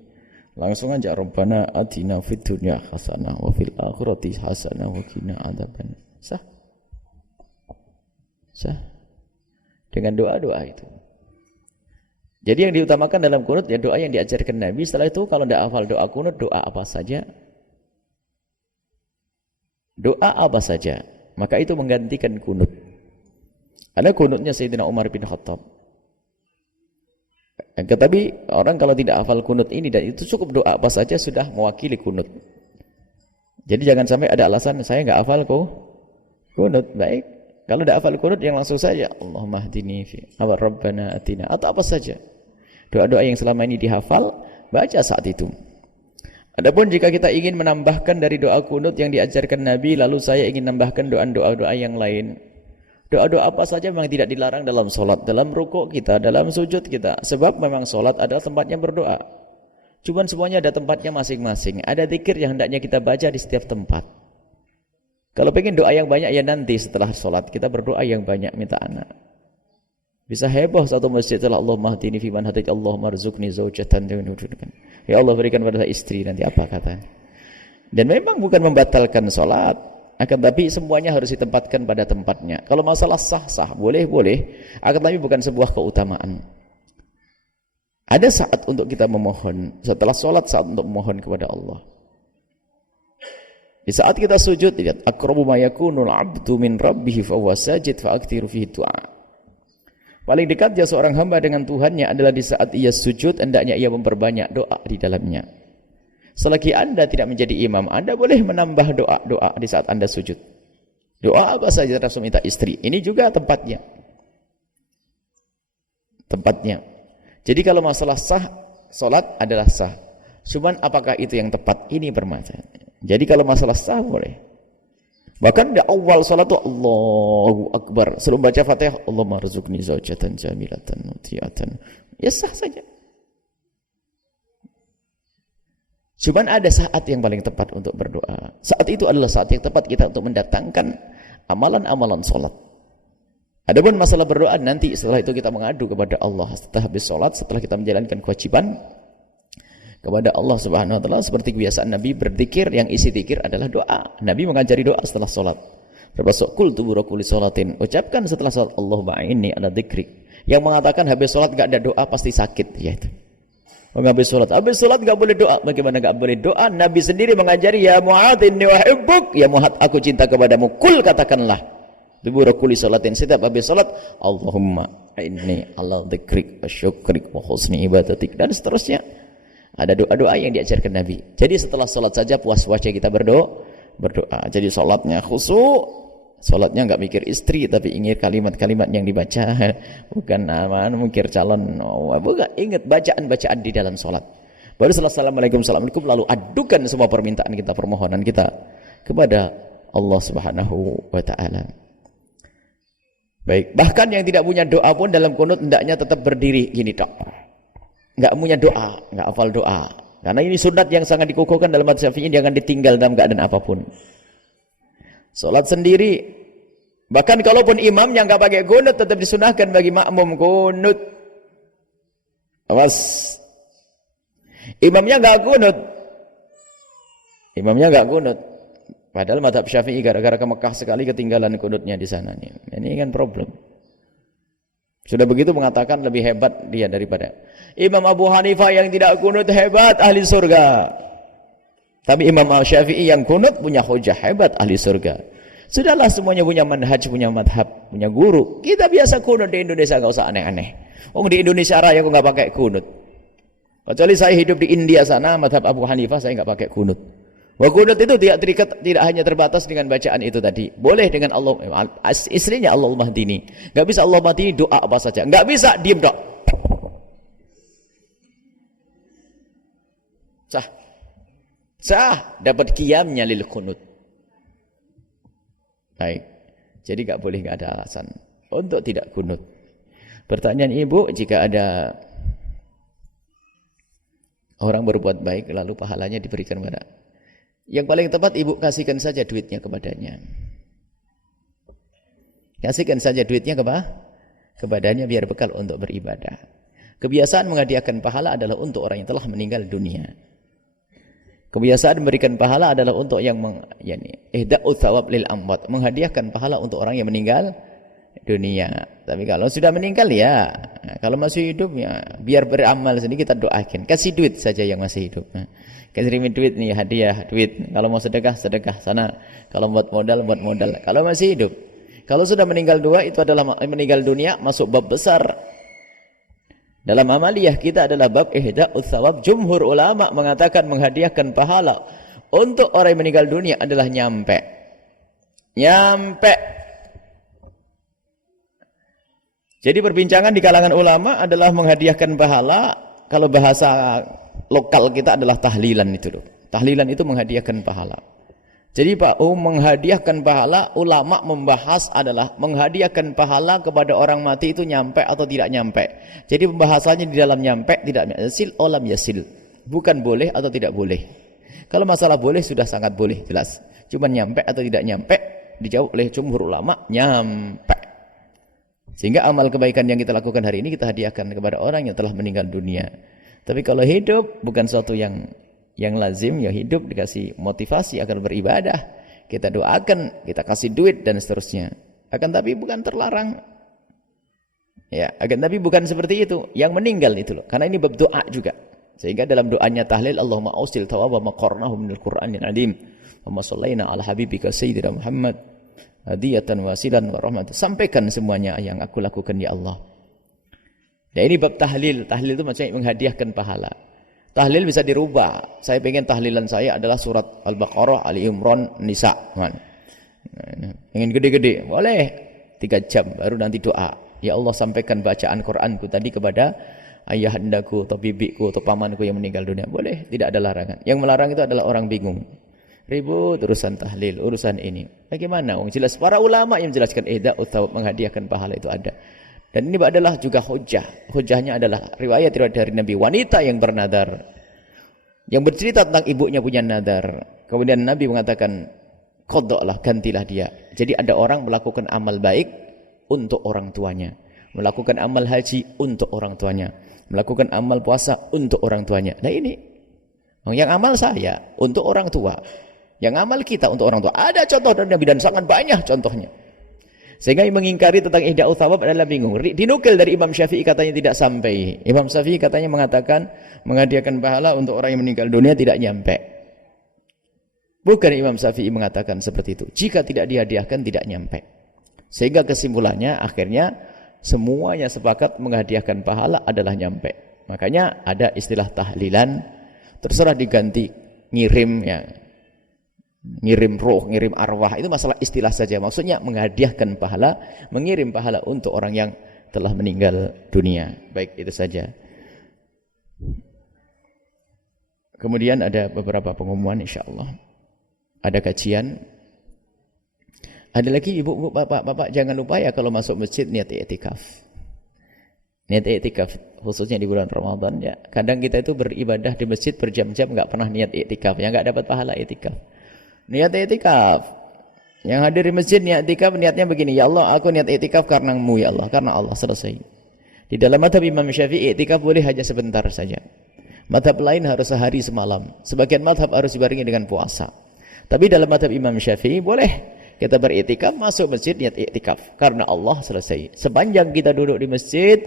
Langsung aja, Rabbana atina fid dunya hasanah wa fil akhirati hasanah wa qina adzaban. Sah. Dengan doa-doa itu. Jadi yang diutamakan dalam kunut ya doa yang diajarkan Nabi. Setelah itu kalau tidak hafal doa kunut, doa apa saja. Doa apa saja, maka itu menggantikan kunut. Ada kunutnya Sayyidina Umar bin Khattab. Tetapi orang kalau tidak hafal kunut ini dan itu, cukup doa apa saja sudah mewakili kunut. Jadi jangan sampai ada alasan saya enggak hafal kunut. Baik, Kalau tidak hafal kunut yang langsung saja Allahumma hdini fi awal rabbana atina atau apa saja. Doa-doa yang selama ini dihafal, baca saat itu. Adapun jika kita ingin menambahkan dari doa kunut yang diajarkan Nabi, lalu saya ingin menambahkan doa-doa yang lain. Doa-doa apa saja memang tidak dilarang dalam solat, dalam rukuk kita, dalam sujud kita. Sebab memang solat adalah tempatnya berdoa. Cuman semuanya ada tempatnya masing-masing. Ada zikir yang hendaknya kita baca di setiap tempat. Kalau pengen doa yang banyak ya nanti setelah solat kita berdoa yang banyak, minta anak. Bisa heboh satu masjid setelah Allahumma hdini fi man hadait, Allahumma rzuqni zaujatan. Ya Allah berikan pada istri, nanti apa katanya. Dan memang bukan membatalkan solat, akan tapi semuanya harus ditempatkan pada tempatnya. Kalau masalah sah-sah, boleh-boleh, akan tapi bukan sebuah keutamaan. Ada saat untuk kita memohon, setelah solat saat untuk memohon kepada Allah. Di saat kita sujud, lihat aqrabu ma yakunul 'abdu min rabbih fa huwa sajid fa aktsiru fihi du'a. Paling dekatnya seorang hamba dengan Tuhannya adalah di saat ia sujud, hendaknya ia memperbanyak doa di dalamnya. Selagi Anda tidak menjadi imam, Anda boleh menambah doa-doa di saat Anda sujud. Doa apa saja termasuk minta istri. Ini juga tempatnya. Tempatnya. Jadi kalau masalah sah, salat adalah sah. Cuman apakah itu yang tepat? Ini bermasalah. Jadi kalau masalah sah boleh. Bahkan di awal salat itu Allahu Akbar. Sebelum baca Fatihah, Allahumma rzuqni zaujatan jamilatan mutiatan. Ya sah saja. Cuman ada saat yang paling tepat untuk berdoa. Saat itu adalah saat yang tepat kita untuk mendatangkan amalan-amalan salat. Adapun masalah berdoa nanti setelah itu kita mengadu kepada Allah setelah habis salat, setelah kita menjalankan kewajiban kepada Allah Subhanahu wa taala. Seperti kebiasaan Nabi berzikir, yang isi zikir adalah doa. Nabi mengajari doa setelah salat. Termasuk qul tuburakuli salatin. Ucapkan setelah salat Allahumma inni ala dzikrik. Yang mengatakan habis salat enggak ada doa pasti sakit, ya itu. Habis salat enggak boleh doa. Bagaimana enggak boleh doa? Nabi sendiri mengajari, ya Mu'adz inni uhibbuk, ya Mu'adz aku cinta kepadamu. Qul katakanlah tuburakuli salatin, setiap habis salat Allahumma inni ala dzikrik wa syukrik wa husni ibadatik, dan seterusnya. Ada doa-doa yang diajarkan Nabi. Jadi setelah salat saja puas-puasnya kita berdoa. Jadi salatnya khusyuk, salatnya enggak mikir istri tapi ingat kalimat-kalimat yang dibaca, bukan mikir calon. Bukan, ingat bacaan-bacaan di dalam salat. Baru setelah assalamualaikum lalu adukan semua permintaan kita, permohonan kita kepada Allah Subhanahu wa taala. Baik, bahkan yang tidak punya doa pun dalam kunut hendaknya tetap berdiri gini tok. Enggak punya doa, enggak hafal doa. Karena ini sunat yang sangat dikukuhkan dalam mazhab Syafi'i, jangan ditinggal dalam keadaan apapun. Salat sendiri, bahkan kalaupun imamnya enggak pakai kunut, tetap disunahkan bagi makmum kunut. Awas. Imamnya enggak kunut. Imamnya enggak kunut. Padahal mazhab Syafi'i gara-gara ke Mekah sekali ketinggalan kunutnya di sana nih. Ini kan problem. Sudah begitu mengatakan lebih hebat dia daripada Imam Abu Hanifah yang tidak kunut hebat ahli surga. Tapi Imam Syafi'i yang kunut punya hujah hebat ahli surga. Sudahlah semuanya punya manhaj, punya madhab, punya guru. Kita biasa kunut di Indonesia, enggak usah aneh-aneh. Di Indonesia Raya kok enggak pakai kunut. Kecuali saya hidup di India sana, madhab Abu Hanifah saya enggak pakai kunut. Kunut itu tidak hanya terbatas dengan bacaan itu tadi. Boleh dengan Allah, istrinya Allahumma hdini. Enggak bisa Allahumma hdini doa apa saja. Enggak bisa diam dok. Sah dapat qiyamnya lil kunut. Baik. Jadi enggak boleh, enggak ada alasan untuk tidak kunut. Pertanyaan ibu, jika ada orang berbuat baik lalu pahalanya diberikan kepada, yang paling tepat ibu kasihkan saja duitnya kepadanya. Kasihkan saja duitnya kepadanya biar bekal untuk beribadah. Kebiasaan menghadiahkan pahala adalah untuk orang yang telah meninggal dunia. Kebiasaan memberikan pahala adalah untuk yang ihda'u thawab lil amwat, menghadiahkan pahala untuk orang yang meninggal dunia. Tapi kalau sudah meninggal ya, kalau masih hidup ya biar beramal sendiri, kita doakan. Kasih duit saja yang masih hidup. Kirimin duit nih, hadiah duit. Kalau mau sedekah sana. Kalau buat modal. Kalau masih hidup. Kalau sudah meninggal itu adalah meninggal dunia, masuk bab besar. Dalam amaliyah kita adalah bab ihda'u thawab. Jumhur ulama mengatakan menghadiahkan pahala untuk orang yang meninggal dunia adalah nyampe. Jadi perbincangan di kalangan ulama adalah menghadiahkan pahala. Kalau bahasa lokal kita adalah tahlilan itu loh. Tahlilan itu menghadiahkan pahala. Jadi menghadiahkan pahala, ulama membahas adalah menghadiahkan pahala kepada orang mati itu nyampe atau tidak nyampe. Jadi pembahasannya di dalam nyampe, tidak yasil, olam yasil. Bukan boleh atau tidak boleh. Kalau masalah boleh sudah sangat boleh, jelas. Cuma nyampe atau tidak nyampe, dijawab oleh jumhur ulama, nyampe. Sehingga amal kebaikan yang kita lakukan hari ini kita hadiahkan kepada orang yang telah meninggal dunia. Tapi kalau hidup bukan suatu yang lazim, ya hidup dikasih motivasi agar beribadah, kita doakan, kita kasih duit dan seterusnya. Akan tapi bukan terlarang. Ya, akan tapi bukan seperti itu. Yang meninggal itu loh. Karena ini bab doa juga. Sehingga dalam doanya tahlil, Allahumma ausil thawaba ma qarnahu minal Qur'anil azim. Wa shallaina ala habibika sayyidina Muhammad hadiyatan wasilan wa rahmat. Sampaikan semuanya yang aku lakukan ya Allah. Dan ini bab tahlil. Tahlil itu maksudnya menghadiahkan pahala. Tahlil bisa dirubah. Saya pengen tahlilan saya adalah surat Al-Baqarah, Ali Imran, Nisa. Ingin gede-gede, boleh 3 jam baru nanti doa. Ya Allah, sampaikan bacaan Quranku tadi kepada ayahandaku atau bibiku atau pamanku yang meninggal dunia. Boleh, tidak ada larangan. Yang melarang itu adalah orang bingung. Ribut urusan tahlil, urusan ini. Bagaimana? Jelas para ulama yang menjelaskan ihda'ut thawab, menghadiahkan pahala itu ada. Dan ini adalah juga hujah. Hujahnya adalah riwayat-riwayat dari Nabi, wanita yang bernadar, yang bercerita tentang ibunya punya nadar. Kemudian Nabi mengatakan, qadha'lah, gantilah dia. Jadi ada orang melakukan amal baik untuk orang tuanya, melakukan amal haji untuk orang tuanya, melakukan amal puasa untuk orang tuanya. Nah ini, yang amal saya untuk orang tua, yang amal kita untuk orang tua. Ada contoh dari Nabi dan sangat banyak contohnya. Sehingga yang mengingkari tentang ihda'ut thawab adalah bingung. Dinukil dari Imam Syafi'i katanya tidak sampai. Imam Syafi'i katanya mengatakan menghadiahkan pahala untuk orang yang meninggal dunia tidak nyampe. Bukan Imam Syafi'i mengatakan seperti itu. Jika tidak dihadiahkan tidak nyampe. Sehingga kesimpulannya akhirnya semuanya sepakat menghadiahkan pahala adalah nyampe. Makanya ada istilah tahlilan, terserah diganti ngirim ya. Ngirim roh, ngirim arwah, itu masalah istilah saja. Maksudnya menghadiahkan pahala, mengirim pahala untuk orang yang telah meninggal dunia. Baik, itu saja. Kemudian ada beberapa pengumuman insyaallah. Ada kajian. Ada lagi ibu-ibu, bapak-bapak jangan lupa ya kalau masuk masjid niat i'tikaf. Niat i'tikaf khususnya di bulan Ramadan ya. Kadang kita itu beribadah di masjid berjam-jam enggak pernah niat i'tikaf, ya enggak dapat pahala i'tikaf. Niat i'tikaf. Yang hadir di masjid niat i'tikaf niatnya begini, ya Allah aku niat i'tikaf karenamu ya Allah, karena Allah, selesai. Di dalam mazhab Imam Syafi'i i'tikaf boleh hanya sebentar saja. Mazhab lain harus sehari semalam. Sebagian mazhab harus dibarengi dengan puasa. Tapi dalam mazhab Imam Syafi'i boleh kita beriktikaf, masuk masjid niat i'tikaf karena Allah, selesai. Sepanjang kita duduk di masjid,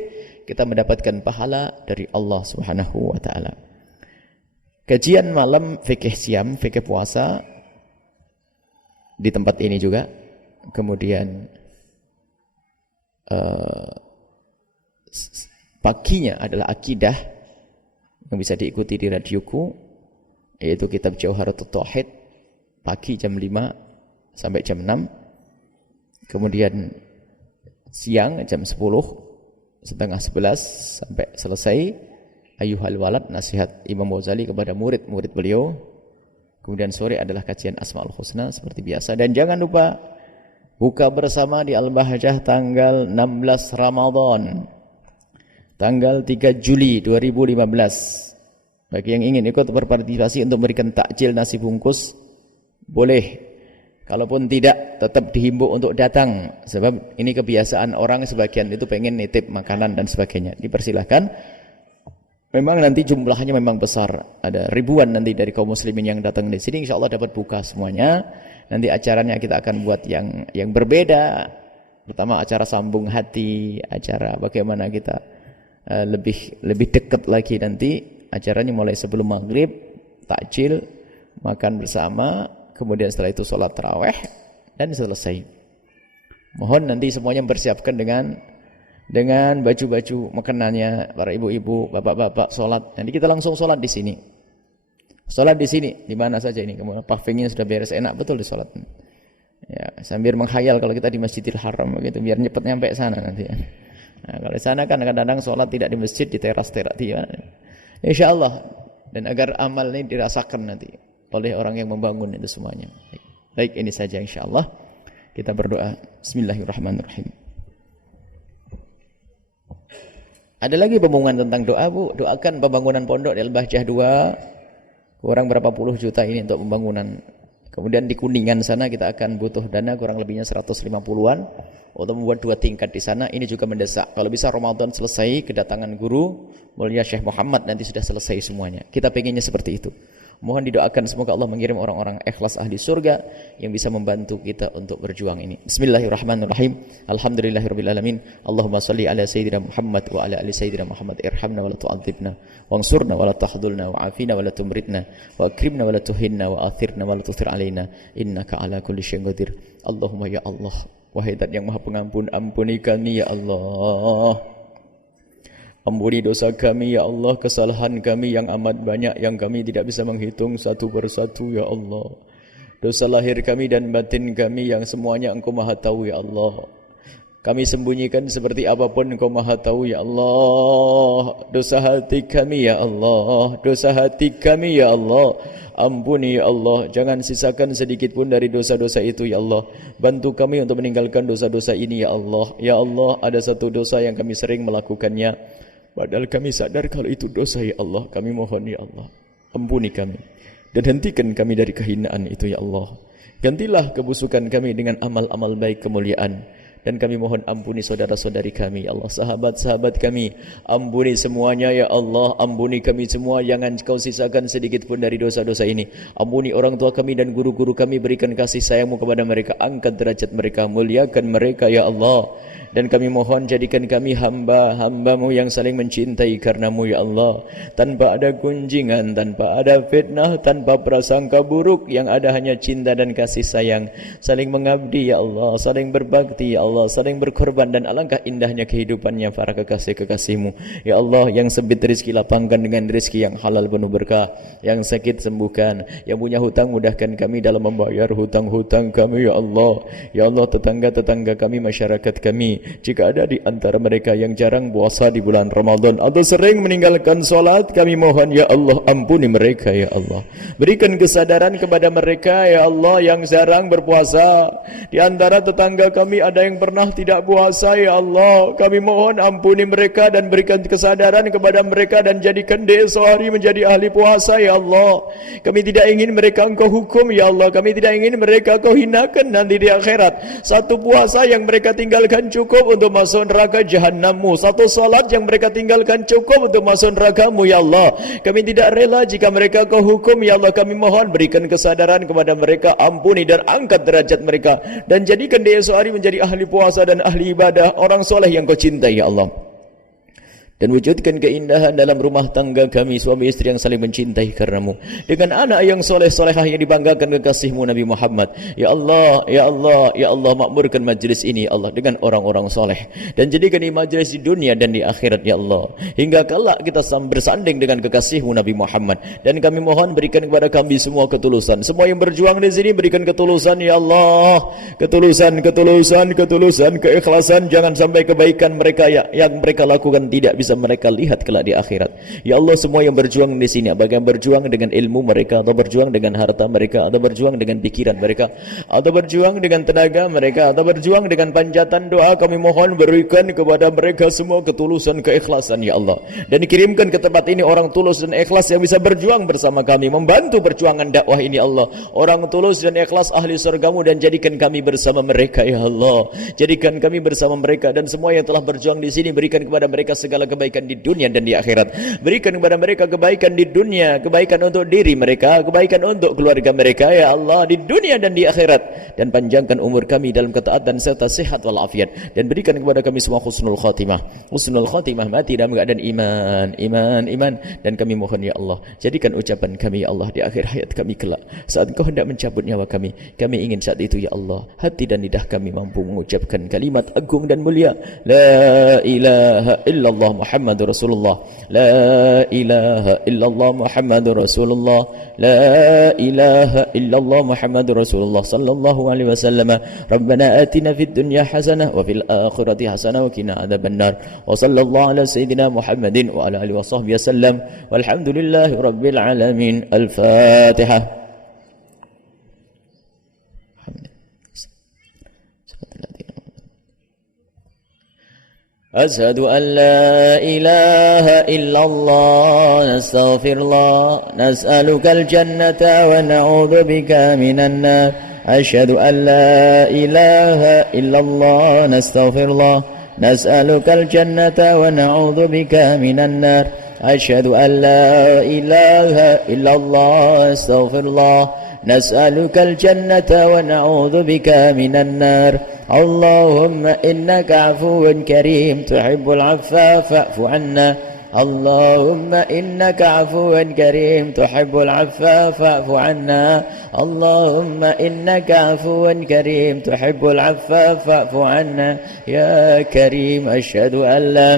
kita mendapatkan pahala dari Allah Subhanahu wa taala. Kajian malam fikih siam, fikih puasa di tempat ini juga. Kemudian paginya adalah akidah yang bisa diikuti di radioku, yaitu kitab Jauharatut Tauhid, pagi jam 5 sampai jam 6. Kemudian siang jam 10 setengah 11 sampai selesai Ayyuhal Walad, nasihat Imam Ghazali kepada murid-murid beliau. Kemudian sore adalah kajian Asmaul Husna seperti biasa. Dan jangan lupa buka bersama di Al-Bahjah tanggal 16 Ramadan, tanggal 3 Juli 2015. Bagi yang ingin ikut berpartisipasi untuk memberikan takjil nasi bungkus, boleh. Kalaupun tidak, tetap dihimbau untuk datang. Sebab ini kebiasaan orang, sebagian itu pengen nitip makanan dan sebagainya. Dipersilahkan. Memang nanti jumlahnya memang besar. Ada ribuan nanti dari kaum muslimin yang datang di sini. Insya Allah dapat buka semuanya. Nanti acaranya kita akan buat yang berbeda. Pertama acara sambung hati, acara bagaimana kita lebih dekat lagi nanti. Acaranya mulai sebelum maghrib, takjil, makan bersama, kemudian setelah itu sholat tarawih dan selesai. Mohon nanti semuanya mempersiapkan dengan baju-baju makanannya, para ibu-ibu, bapak-bapak sholat. Nanti kita langsung sholat di sini. Sholat di sini, di mana saja ini. Kemudian pavingnya sudah beres, enak betul di sholat. Ya, sambil menghayal kalau kita di Masjidil Haram gitu, biar cepat nyampe sana nanti. Nah, kalau di sana kan kadang-kadang sholat tidak di masjid, di teras-teras di mana. Insyaallah, dan agar amal ini dirasakan nanti oleh orang yang membangun itu semuanya. Baik, ini saja insyaallah. Kita berdoa. Bismillahirrahmanirrahim. Ada lagi pembangunan tentang doa, Bu. Doakan pembangunan pondok di Al-Bahjah 2 kurang berapa puluh juta ini untuk pembangunan. Kemudian di Kuningan sana kita akan butuh dana kurang lebihnya 150-an untuk membuat 2 tingkat di sana. Ini juga mendesak. Kalau bisa Ramadan selesai, kedatangan guru mulia Syekh Muhammad nanti sudah selesai semuanya. Kita pengennya seperti itu. Mohon didoakan semoga Allah mengirim orang-orang ikhlas ahli surga yang bisa membantu kita untuk berjuang ini. Bismillahirrahmanirrahim. Alhamdulillahirabbil alamin. Allahumma shalli ala sayyidina Muhammad wa ala ali sayyidina Muhammad. Irhamna wa la tu'adzibna, wansurna wa la tahdhulna, wa afina wa la tumritna, wa akrimna wa la tuhinna, wa athirna wa la tuthir alaina. Innaka ala kulli syai'in qadir. Allahumma ya Allah, wahai Zat yang Maha Pengampun, ampuni kami ya Allah. Ampuni dosa kami ya Allah, kesalahan kami yang amat banyak yang kami tidak bisa menghitung satu persatu ya Allah. Dosa lahir kami dan batin kami yang semuanya Engkau Maha tahu ya Allah. Kami sembunyikan seperti apapun Engkau Maha tahu ya Allah. Dosa hati kami ya Allah, dosa hati kami ya Allah. Ampuni ya Allah, jangan sisakan sedikit pun dari dosa-dosa itu ya Allah. Bantu kami untuk meninggalkan dosa-dosa ini ya Allah. Ya Allah, ada satu dosa yang kami sering melakukannya padahal kami sadar kalau itu dosa ya Allah. Kami mohon ya Allah, ampuni kami dan hentikan kami dari kehinaan itu ya Allah. Gantilah kebusukan kami dengan amal-amal baik kemuliaan. Dan kami mohon ampuni saudara-saudari kami ya Allah, sahabat-sahabat kami, ampuni semuanya ya Allah. Ampuni kami semua, jangan Kau sisakan sedikit pun dari dosa-dosa ini. Ampuni orang tua kami dan guru-guru kami, berikan kasih sayang-Mu kepada mereka, angkat derajat mereka, muliakan mereka ya Allah. Dan kami mohon jadikan kami hamba-hamba-Mu yang saling mencintai karena-Mu ya Allah, tanpa ada gunjingan, tanpa ada fitnah, tanpa prasangka buruk, yang ada hanya cinta dan kasih sayang, saling mengabdi ya Allah, saling berbakti ya Allah, saling berkorban. Dan alangkah indahnya kehidupannya para kekasih-kekasih-Mu ya Allah. Yang sempit rezeki lapangkan dengan rezeki yang halal penuh berkah, yang sakit sembuhkan, yang punya hutang mudahkan kami dalam membayar hutang-hutang kami ya Allah. Ya Allah, tetangga-tetangga kami, masyarakat kami, jika ada di antara mereka yang jarang puasa di bulan Ramadan atau sering meninggalkan solat, kami mohon ya Allah, ampuni mereka ya Allah. Berikan kesadaran kepada mereka ya Allah yang jarang berpuasa. Di antara tetangga kami ada yang pernah tidak puasa ya Allah. Kami mohon ampuni mereka dan berikan kesadaran kepada mereka dan jadikan dia sehari menjadi ahli puasa ya Allah. Kami tidak ingin mereka Engkau hukum ya Allah. Kami tidak ingin mereka Kau hinakan nanti di akhirat. Satu puasa yang mereka tinggalkan cukup untuk masuk neraka jahanam-Mu. Satu salat yang mereka tinggalkan cukup untuk masuk neraka-Mu ya Allah. Kami tidak rela jika mereka Kau hukum ya Allah. Kami mohon berikan kesadaran kepada mereka, ampuni dan angkat derajat mereka, dan jadikan dia sehari menjadi ahli puasa dan ahli ibadah, orang soleh yang Kau cintai ya Allah. Dan wujudkan keindahan dalam rumah tangga kami, suami istri yang saling mencintai karena-Mu, dengan anak yang soleh-solehah yang dibanggakan kekasih-Mu Nabi Muhammad ya Allah. Ya Allah, ya Allah, makmurkan majlis ini Allah dengan orang-orang soleh, dan jadikan ini majlis di dunia dan di akhirat ya Allah, hingga kelak kita bersanding dengan kekasih-Mu Nabi Muhammad. Dan kami mohon berikan kepada kami semua ketulusan, semua yang berjuang di sini berikan ketulusan ya Allah, ketulusan, keikhlasan. Jangan sampai kebaikan mereka yang mereka lakukan tidak bisa mereka lihat kelak di akhirat ya Allah. Semua yang berjuang di sini, apakah yang berjuang dengan ilmu mereka, atau berjuang dengan harta mereka, atau berjuang dengan pikiran mereka, atau berjuang dengan tenaga mereka, atau berjuang dengan panjatan doa, kami mohon berikan kepada mereka semua ketulusan, keikhlasan ya Allah. Dan kirimkan ke tempat ini orang tulus dan ikhlas yang bisa berjuang bersama kami, membantu perjuangan dakwah ini Allah. Orang tulus dan ikhlas ahli surga-Mu, dan jadikan kami bersama mereka ya Allah. Jadikan kami bersama mereka, dan semua yang telah berjuang di sini berikan kepada mereka segala kebaikan di dunia dan di akhirat. Berikan kepada mereka kebaikan di dunia, kebaikan untuk diri mereka, kebaikan untuk keluarga mereka ya Allah, di dunia dan di akhirat. Dan panjangkan umur kami dalam ketaatan serta sehat walafiat, dan berikan kepada kami semua husnul khatimah, mati dalam keadaan iman. Dan kami mohon ya Allah, jadikan ucapan kami ya Allah di akhir hayat kami kelak, saat Engkau hendak mencabut nyawa kami ingin saat itu ya Allah, hati dan lidah kami mampu mengucapkan kalimat agung dan mulia, la ilaha illallah Muhammadur Rasulullah, la ilaha illallah Muhammadur Rasulullah, la ilaha illallah Muhammadur Rasulullah sallallahu alaihi wasallam. Rabbana atina fid dunya hasanah wa fil akhirati hasanah wa qina adzabannar. Wa sallallahu ala sayyidina Muhammadin wa ala alihi washabbihi wasallam. Walhamdulillahi rabbil alamin. Al-Fatihah. أشهد أن لا إله إلا الله نستغفر الله نسألك الجنة ونعوذ بك من النار. أشهد أن لا إله إلا الله نستغفر الله نسألك الجنة ونعوذ بك من النار. أشهد أن لا إله إلا الله نستغفر الله نسألك الجنة ونعوذ بك من النار. اللهم إنك عفو كريم تحب العفو فاعف عنا. اللهم إنك عفو كريم تحب العفو فاعف عنا. اللهم إنك عفو كريم تحب العفو فاعف عنا يا كريم. أشهد أن لا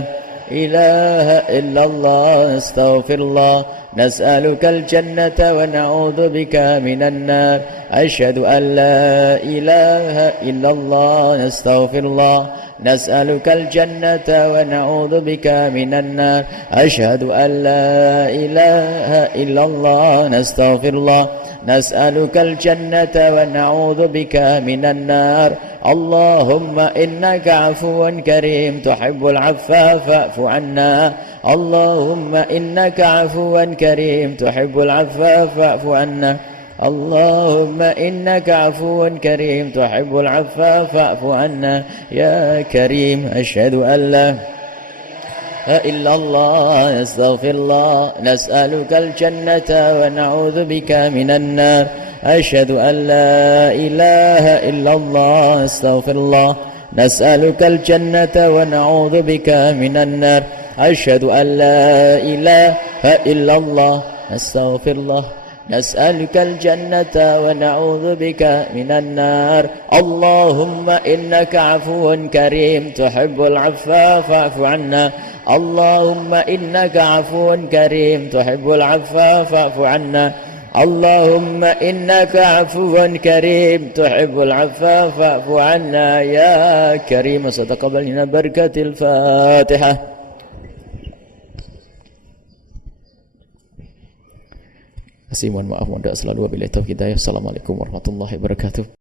إله إلا الله نستغفر الله نسألك الجنة ونعوذ بك من النار. أشهد أن لا إله إلا الله نستغفر الله نسألك الجنة ونعوذ بك من النار. أشهد أن لا إله إلا الله نستغفر الله نسألك الجنة ونعوذ بك من النار. اللهم إنك عفو كريم تحب العفو فاعف عنا. اللهم إنك عفو كريم تحب العفو فاعف عنا. اللهم إنك عفو كريم تحب العفو فاعف عنا يا كريم. أشهد أن لا إلا الله نستغفر الله نسألك الجنة ونعوذ بك من النار. أشهد أن لا إله إلا الله نستغفر الله نسألك الجنة ونعوذ بك من النار. أشهد أن لا إله إلا الله نستغفر الله نسألك الجنة ونعوذ بك من النار. اللهم إنك عفو كريم تحب العفو فاعف عنا. اللهم إنك عفو كريم تحب العفو فاعف عنا. اللهم إنك عفو كريم تحب العفو فاعف عنا يا كريم. ستقبل لنا بركة الفاتحة. Mohon maaf, mohon doa selalu. Wabillahi taufiq hidayah. Assalamualaikum warahmatullahi wabarakatuh.